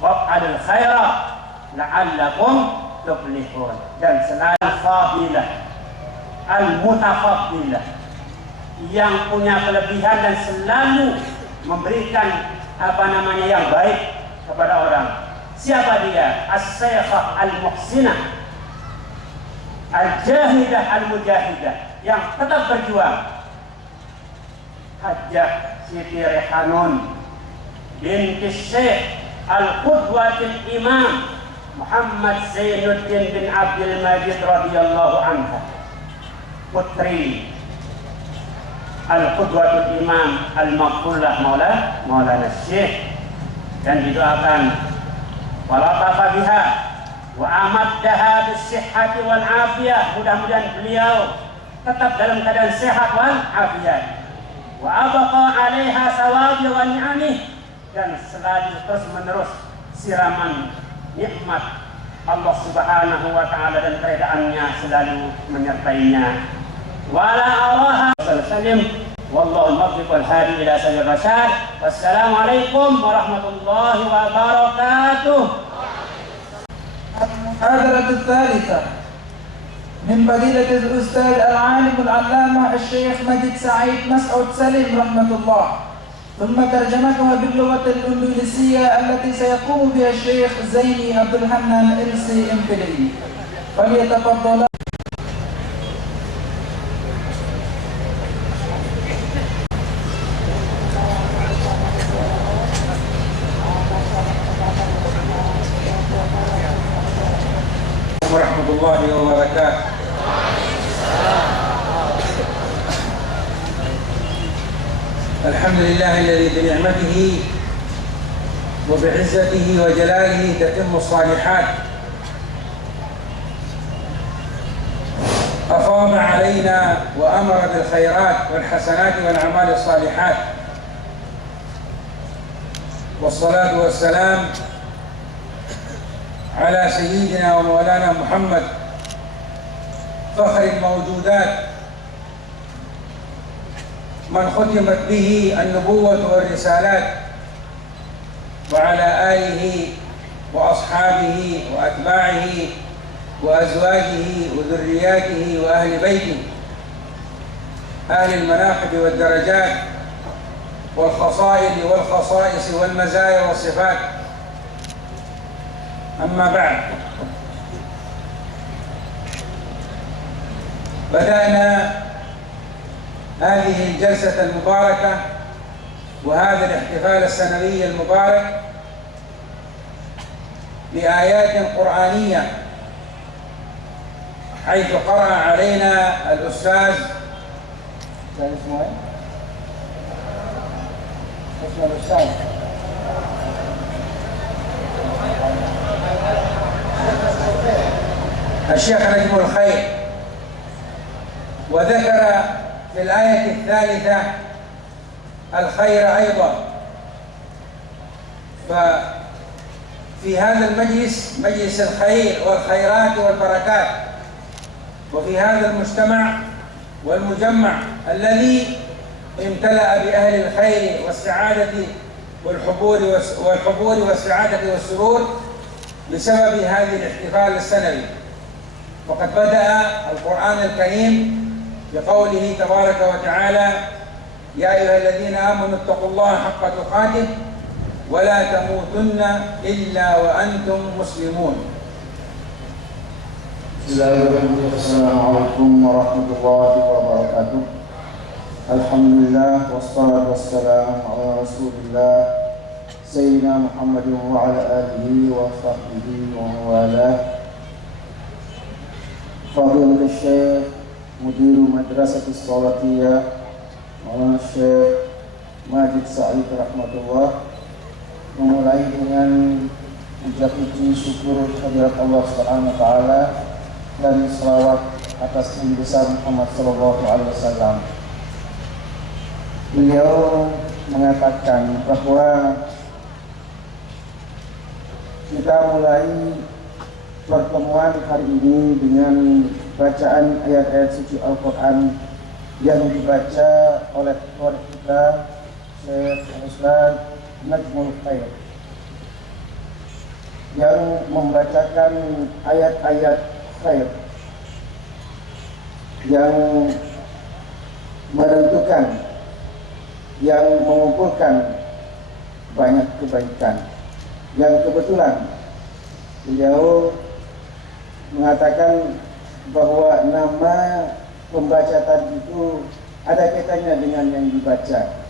waf'alul khaira la'allakum tuflihun. Dan selalu fadilah, al-mutafadilah, yang punya kelebihan dan selalu memberikan yang baik kepada orang. Siapa dia? As-saykhah al-muhsinah, al-jahidah al-mujahidah, yang tetap berjuang. Hajjah Siti Rehanun binti Syekh al-Qudwatil Imam Muhammad Zainuddin bin Abdul Majid radhiyallahu anha, putri Al-Qudwatul Imam Al-Maqbullah Maulana Syekh, dan didoakan walatafa biha wa amaddaha bisihhati wal afiyah. Mudah-mudahan beliau tetap dalam keadaan sehat wal afiyah, wa abqa 'alaiha sawabi wa ni'amih, dan selalu terus menerus siraman nikmat Allah Subhanahu wa taala dan keredaannya selalu menyertainya. Wala araha sallim wallahu muwaffiq wal hadi ila sabil rasyad. Wassalamualaikum warahmatullahi wabarakatuh. المحاضرة الثالثة من فضيلة الأستاذ العالم العلامة الشيخ مجد سعيد مسعود سليم رحمة الله، ثم ترجمتها باللغة الإندونيسية التي سيقوم بها الشيخ زيني عبد الحنان إلسي إمبلي. فليتفضل. warahmatullahi wabarakatuh. الحمد لله الذي بنعمته وبعزته وجلاله تتم الصالحات، أفاض علينا وأمر بالخيرات والحسنات والأعمال الصالحات، والصلاة والسلام على سيدنا ومولانا محمد فخر الموجودات، من ختمت به النبوة والرسالات، وعلى آله وأصحابه وأتباعه وأزواجه وذرياته وأهل بيته، أهل المناقب والدرجات والخصائل والخصائص والمزايا والصفات. أما بعد، بدأنا هذه الجلسة المباركة وهذا الاحتفال السنوي المبارك بآيات قرآنية، حيث قرأ علينا الأستاذ الشيخ نجم الخير، وذكر في الآية الثالثة الخير أيضا. ففي هذا المجلس، مجلس الخير والخيرات والبركات، وفي هذا المجتمع والمجمع الذي امتلأ بأهل الخير والسعادة والحبور والسعادة والسرور، بسبب هذه الاحتفال السنوي. وقد بدأ القرآن الكريم بقوله تبارك وتعالى: يا أيها الذين آمنوا اتقوا الله حق تقاته ولا تموتن إلا وأنتم مسلمون. Bismillahirrahmanirrahim. Assalamualaikum warahmatullahi wabarakatuh. Alhamdulillah wassalatu wassalamu ala Rasulillah Sayyidina Muhammadin wa ala alihi wa sahbihi wa wala. Fadilatul Syekh Mudiru Madrasatus Salatiyah Maulana Syekh Majid Sa'id rahmatullah memulai dengan ucap puji syukur kehadirat Allah Subhanahu wa taala dan selawat atas Nabi besar Muhammad sallallahu alaihi wasallam. Beliau mengatakan bahwa kita mulai pertemuan hari ini dengan bacaan ayat-ayat suci Al-Quran yang dibaca oleh guru kita Syekh Ustaz Najmul Khair, yang membacakan ayat-ayat khair yang menentukan, yang mengumpulkan banyak kebaikan. Yang kebetulan beliau mengatakan bahwa nama pembaca tadi itu ada kaitannya dengan yang dibaca.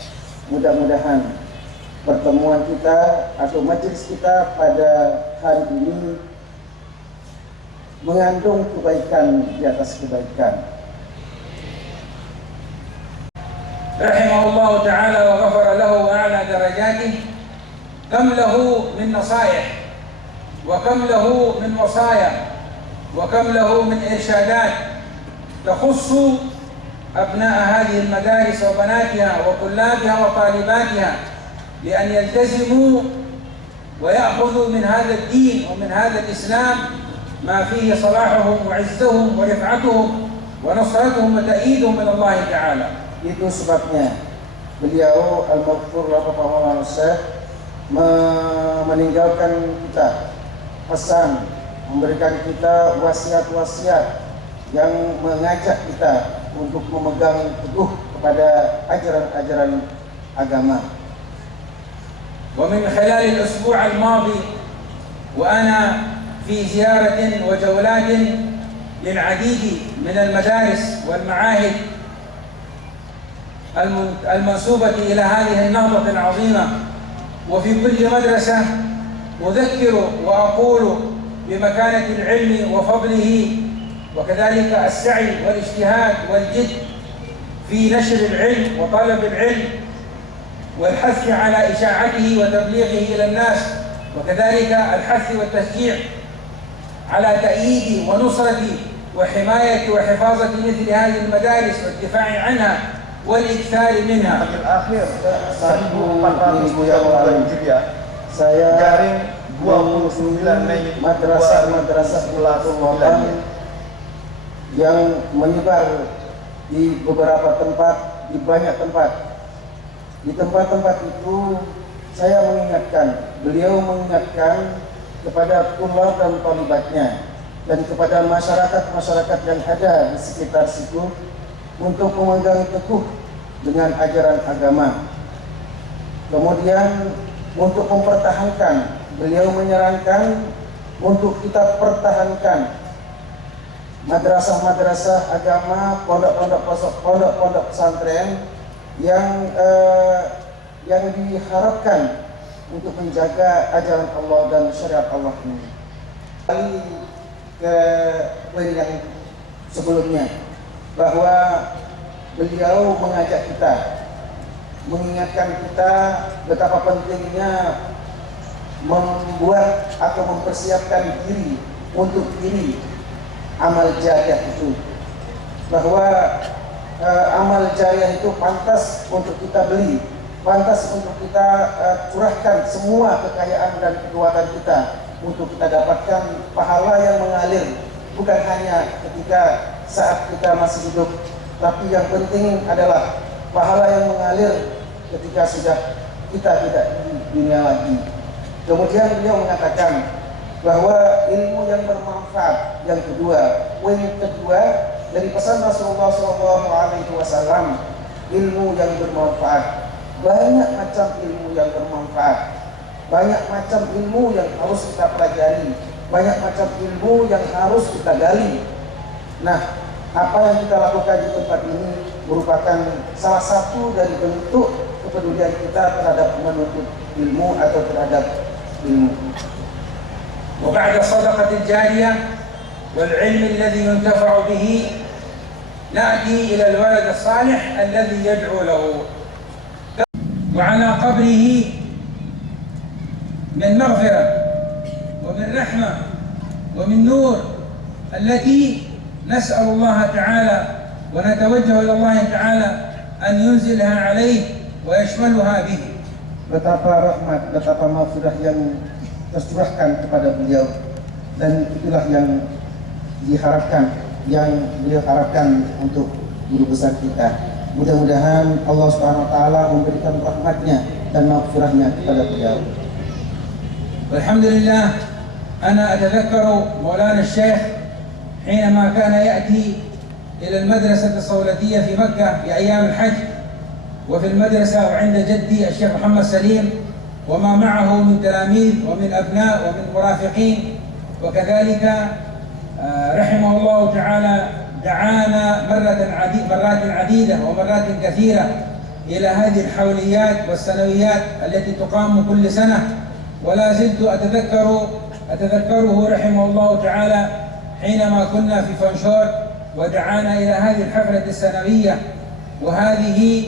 Mudah-mudahan pertemuan kita atau majelis kita pada hari ini mengandung kebaikan di atas kebaikan. Rahimahullah ta'ala wa ghafara lahu wa a'la darajatih. Kam lahu min nasaih wa kam lahu min wasaya wa kam lahu min irshadat takhussu abna'a hadhihi al-madaris wa banatiha wa tullabiha wa talibatiha lian yaltazimu wa ya'khudhu min hadha ad-din wa min hadha al-islam ما فيه صلاحهم وعزهم ورفعتهم ونصرتهم وتأييدهم من الله تعالى. Itu sebabnya beliau Al-Maghfur Bapak Maulana Syekh meninggalkan kita pesan, memberikan kita wasiat-wasiat yang mengajak kita untuk memegang teguh kepada ajaran-ajaran agama. ومن خلال الأسبوع الماضي وأنا في زيارة وجولات للعديد من المدارس والمعاهد المنسوبة إلى هذه النهضة العظيمة، وفي كل مدرسة أذكر وأقول بمكانة العلم وفضله، وكذلك السعي والاجتهاد والجد في نشر العلم وطلب العلم والحث على إشاعته وتبليغه إلى الناس، وكذلك الحث والتشجيع على تأييد ونصرة وحماية وحفاظة مثل هذه المدارس والدفاع عنها والإكثار منها. Akhir 1400 Hijriah Saya garing 29 Mei madrasah Qur'an yang menyebar di beberapa tempat, di banyak tempat. Di tempat-tempat itu saya mengingatkan, beliau mengingatkan kepada tulab dan talibatnya dan kepada masyarakat-masyarakat yang ada di sekitar situ untuk memegang teguh dengan ajaran agama. Kemudian untuk mempertahankan, beliau menyarankan untuk kita pertahankan madrasah-madrasah agama, pondok-pondok pesantren yang diharapkan untuk menjaga ajaran Allah dan syariat Allah ini. Kali ke poin yang sebelumnya, bahwa beliau mengajak kita, mengingatkan kita betapa pentingnya membuat atau mempersiapkan diri untuk diri amal jariah itu, bahwa amal jariah itu pantas untuk kita beli, pantas untuk kita curahkan semua kekayaan dan kekuatan kita untuk kita dapatkan pahala yang mengalir, bukan hanya ketika saat kita masih hidup, tapi yang penting adalah pahala yang mengalir ketika sudah kita tidak di dunia lagi. Kemudian beliau mengatakan bahwa ilmu yang bermanfaat. Yang kedua, poin kedua dari pesan Rasulullah SAW, ilmu yang bermanfaat. Banyak macam ilmu yang bermanfaat, banyak macam ilmu yang harus kita pelajari, banyak macam ilmu yang harus kita gali. Nah, apa yang kita lakukan di tempat ini merupakan salah satu dari bentuk kepedulian kita terhadap menuntut ilmu atau terhadap ilmu. وبعد الصدقة الجارية والعلم الذي ينتفع به نأتي إلى الولد الصالح الذي يدعو له، وعلى قبره من مغفرة ومن رحمة ومن نور التي نسأل الله تعالى ونتوجه إلى الله تعالى أن ينزلها عليه ويشملها به. Betapa rahmat, betapa maghfirah yang tercurahkan kepada beliau, dan itulah yang diharapkan, yang beliau harapkan untuk guru besar kita. Mudah-mudahan Allah Subhanahu wa taala memberikan rahmatnya dan maghfirahnya kepada beliau. Alhamdulillah, ana atadhakkaru Maulana Syekh حينما كان يأتي إلى المدرسة الصولتية في مكة في أيام الحج، وفي المدرسة وعند جدي الشيخ محمد سليم وما معه من تلاميذ ومن أبناء ومن مرافقين، وكذلك رحمه الله تعالى دعانا مرات عديدة ومرات كثيرة إلى هذه الحوليات والسنويات التي تقام كل سنة، ولا زلت أتذكره رحمه الله تعالى حينما كنا في فنشور ودعانا إلى هذه الحفلة السنوية. وهذه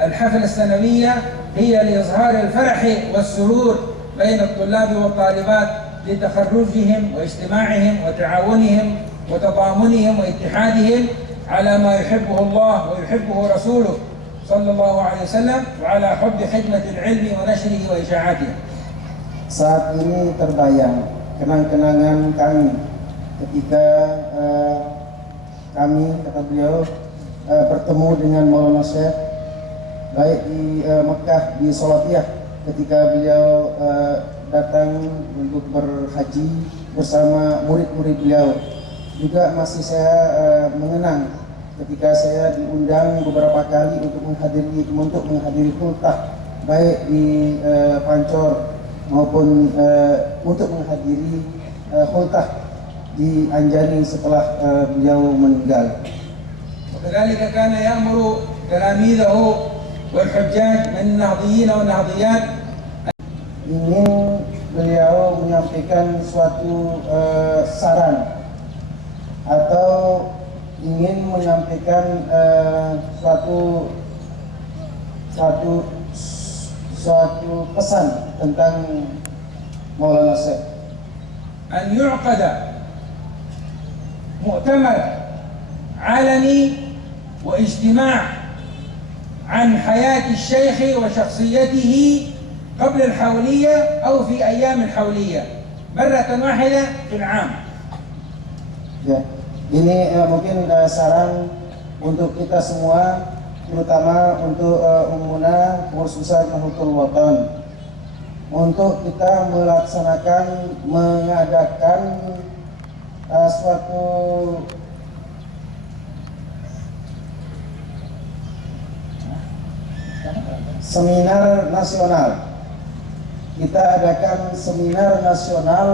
الحفلة السنوية هي لإظهار الفرح والسرور بين الطلاب والطالبات لتخرجهم واجتماعهم وتعاونهم وتضامنهم واتحادهم على ما يحبه الله ويحبه رسوله صلى الله عليه وسلم، وعلى حب خدمة العلم ونشره وإشاعته. Saat ini terbayang kenang-kenangan kami ketika kami, kata beliau, bertemu dengan Maulana Syekh baik di Mekah, di Sholatiyah, ketika beliau datang untuk berhaji bersama murid-murid beliau. Juga masih saya mengenang ketika saya diundang beberapa kali untuk menghadiri kultah baik di Pancor maupun untuk menghadiri kultah di Anjani setelah beliau meninggal. وكذلك كان يأمر تلاميذه والحجاج من النهضيين والنهضيات. Ingin beliau menyampaikan suatu saran atau ingin menyampaikan suatu pesan tentang Maulana Syekh. أن يعقد مؤتمر عالمي واجتماع عن حياة الشيخ وشخصيته قبل الحولية أو في أيام الحولية مرة واحدة في العام. Ya, ini mungkin saran untuk kita semua, terutama untuk Ummuna Pengurus Besar Nahdlatul Wathon, untuk kita mengadakan suatu seminar nasional. Kita adakan seminar nasional,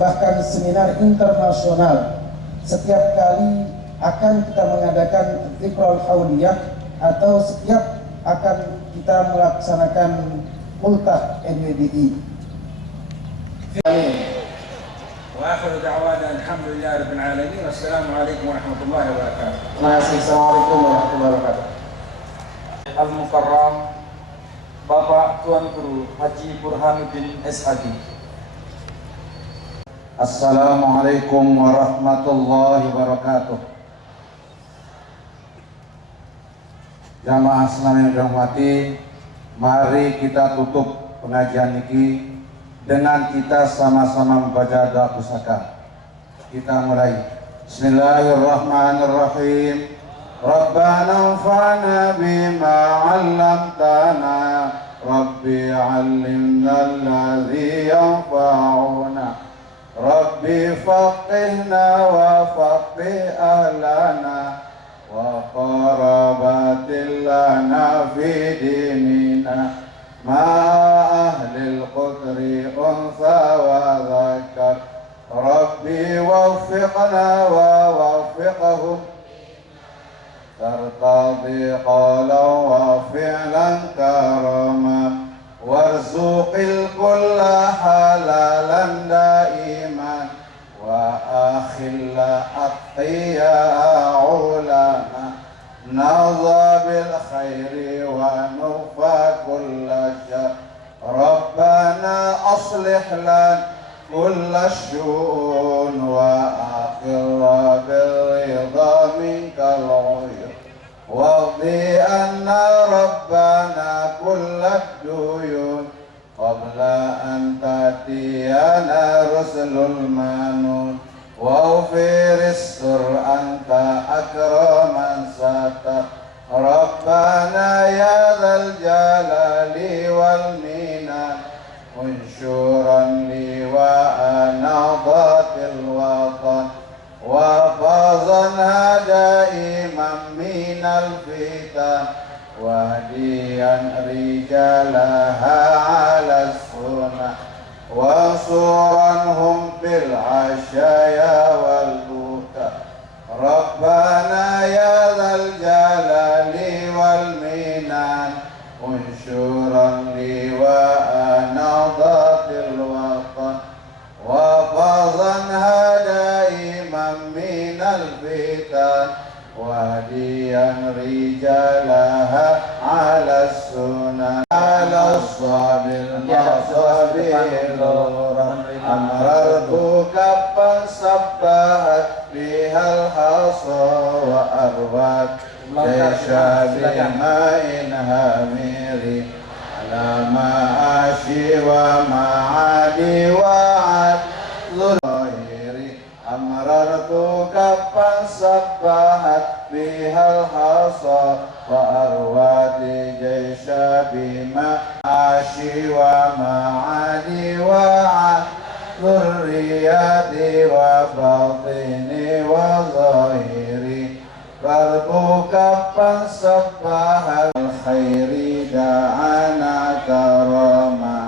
bahkan seminar internasional. Setiap kali akan kita mengadakan Dzikrul Hauliyah atau setiap akan kita melaksanakan multah NWDI. وآخر دعوانا الحمد لله رب العالمين والسلام عليكم ورحمة الله وبركاته. Assalamualaikum warahmatullahi wabarakatuh. Al-Mukarram Bapak Tuan Guru Haji Burhanuddin SAG. Assalamualaikum warahmatullahi wabarakatuh. Jamaah sekalian yang dirahmati, mari kita tutup pengajian ini dengan kita sama-sama membaca doa pusaka. Kita mulai. Bismillahirrahmanirrahim. Rabbana anfa'na bima 'allamtana, Rabbi 'allimna alladhi yanfa'una, ربي فقهنا وفقه أهلنا وقرابات لنا في ديننا مع أهل القدر أنثى وذكر ربي وفقنا ووفقهم ترتضي قولا وفعلا كرما وارزق الكل حلالا دائما وأخل أتقياء علما نرضى بالخير ونوفى كل شر ربنا أصلح لنا كل الشؤون وأقر بالرضا منك العيون واقضي عنا ربنا كل الديون قبل أن تأتينا رسل المنون واغفر السر أنت أكرم من ستر ربنا يا ذا الجلال والمنان انشرا لي وأنهضة الوطن وفاظنا دائما من الفتن وهديا رجالها على السنة وانصرنهم بالعشايا والبكاء ربنا يا ذا الجلال والمنان انشرا لي وأنهضة الوطن وفاظنها دائما من الفتن وهديا رجالها على السنن على الصابر الصابر أمررت كفا سبحت فيها الحصى وأروت ليس بماء هامر على معاشي ومعادي وعد ظهير أمررت كفا سبحت فيها الحصى وأروت جيش بمعاشي ومعادي وعد ذرياتي وباطني وظاهري فرق كفا سبح الخير دعانا كرما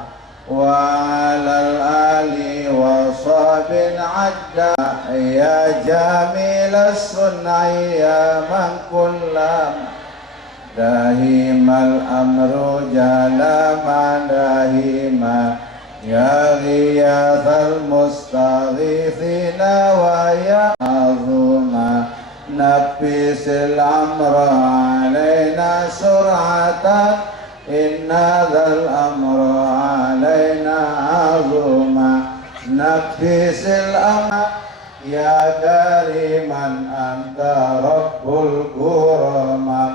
وعلى الآل وصحب عدا يا جميل الصنع يا من كلما داهم الأمر جلما داهما يا غياث المستغيثين ويا عظما نفس الأمر علينا سرعة إن ذا الأمر علينا عظما نفس الأمر يا كريما أنت رب الكرماء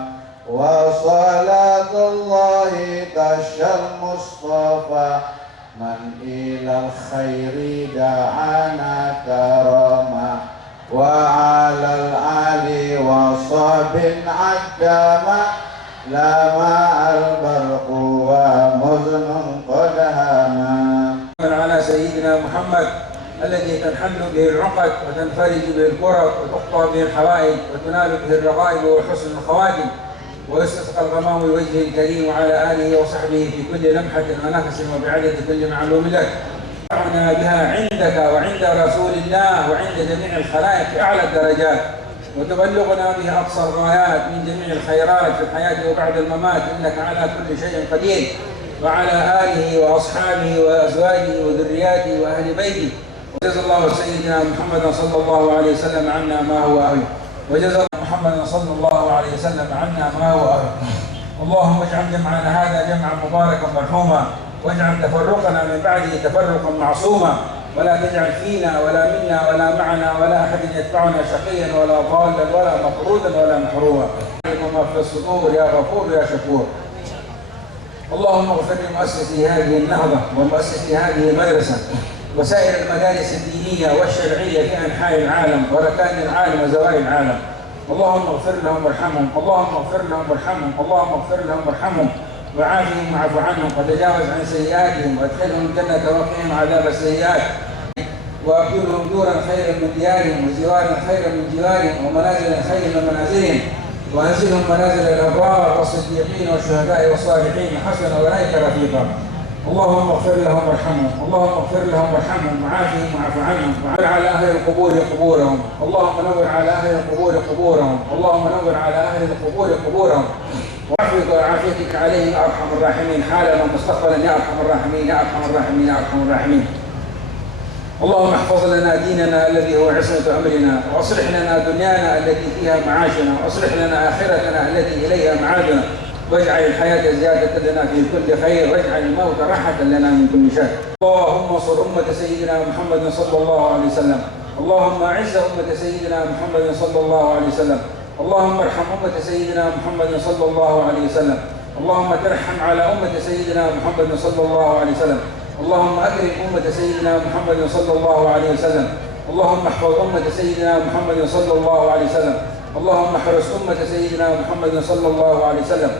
وصلاة الله تشى المصطفى من إلى الخير دعانا كرما وعلى الآل وصحب عدما لمع البرق ومذن قد هما على سيدنا محمد الذي تنحل به العقد وتنفرج به الكرب وتقطع به الحوائج وتنال به الرغائب وحسن الخواتم ويستسقى الغمام بوجهه الكريم وعلى آله وصحبه في كل لمحة ونفس وبعدد كل معلوم لك. دعونا بها عندك وعند رسول الله وعند جميع الخلائق في أعلى الدرجات، وتبلغنا بها أقصى الغايات من جميع الخيرات في الحياة وبعد الممات، إنك على كل شيء قدير. وعلى آله وأصحابه وأزواجه وذرياته وأهل بيته. وجزا الله سيدنا محمدا صلى الله عليه وسلم عنا ما هو أهله، وجزا محمدا صلى الله عليه وسلم عنا ما هو أهله. اللهم اجعل جمعنا هذا جمعا مباركا مرحوما، واجعل تفرقنا من بعده تفرقا معصوما، ولا تجعل فينا ولا منا ولا معنا ولا أحد يتبعنا شقيا ولا ضالا ولا مطرودا ولا محروما. ما في الصدور يا غفور يا شكور. اللهم اغفر لمؤسسي هذه النهضة ومؤسسي هذه المدرسة وسائر المدارس الدينية والشرعية في أنحاء العالم وركائن العالم وزوائر العالم. اللهم اغفر لهم وارحمهم، اللهم اغفر لهم وارحمهم، اللهم اغفر لهم وارحمهم وعافهم واعف عنهم وتجاوز عن سيئاتهم وادخلهم الجنة وقهم عذاب السيئات. وأبدلهم دورا خيرا من ديارهم وجوارا خيرا من جوارهم ومنازلا خيرا من منازلهم وأنزلهم منازل الأبرار والصديقين والشهداء والصالحين حسن أولئك رفيقا. اللهم اغفر لهم وارحمهم، اللهم اغفر لهم وارحمهم وعافهم واعف عنهم، وعلى على أهل القبور قبورهم، اللهم نور على أهل القبور قبورهم، اللهم نور على أهل القبور قبورهم، وعافيك وعافيتك عليهم يا أرحم الراحمين حالا ومستقبلا يا أرحم الراحمين يا أرحم الراحمين يا أرحم الراحمين. اللهم احفظ لنا ديننا الذي هو عصمة أمرنا، وأصلح لنا دنيانا التي فيها معاشنا، وأصلح لنا آخرتنا التي إليها معادنا، واجعل الحياة زيادة لنا في كل خير، واجعل الموت راحة لنا من كل شر. اللهم انصر أمة سيدنا محمد صلى الله عليه وسلم، اللهم أعز أمة سيدنا محمد صلى الله عليه وسلم، اللهم ارحم أمة سيدنا محمد صلى الله عليه وسلم، اللهم ترحم على أمة سيدنا محمد صلى الله عليه وسلم، اللهم أكرم أمة سيدنا محمد صلى الله عليه وسلم، اللهم احفظ أمة سيدنا محمد صلى الله عليه وسلم، اللهم احرس أمة سيدنا محمد صلى الله عليه وسلم،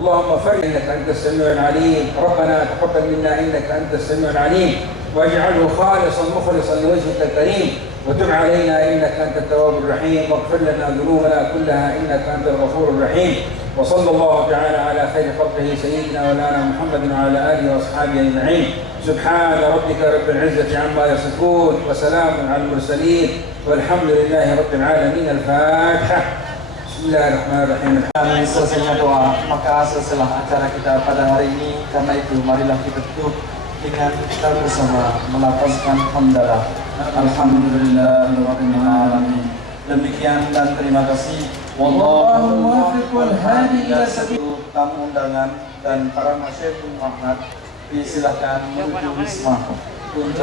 اللهم فرج إنك أنت السميع العليم، ربنا تقبل منا إنك أنت السميع العليم، واجعله خالصا مخلصا لوجهك الكريم، وتب علينا إنك أنت التواب الرحيم، واغفر لنا ذنوبنا كلها إنك أنت الغفور الرحيم. وصلى الله تعالى على خير خلقه سيدنا مولانا محمد وعلى آله وأصحابه أجمعين. سبحان ربك رب العزة عما يصفون وسلام على المرسلين والحمد لله رب العالمين. الفاتحة. Bismillahirrahmanirrahim. Kami selesainya doa, maka setelah acara kita pada hari ini, karena itu marilah kita tutup dengan kita bersama melafazkan hamdalah. Alhamdulillahirabbil alamin. Demikian dan terima kasih. Wallahu muwaffiq wal hadi ila sabil. Tamu undangan dan para masyayikh Muhammad disilahkan menuju wisma untuk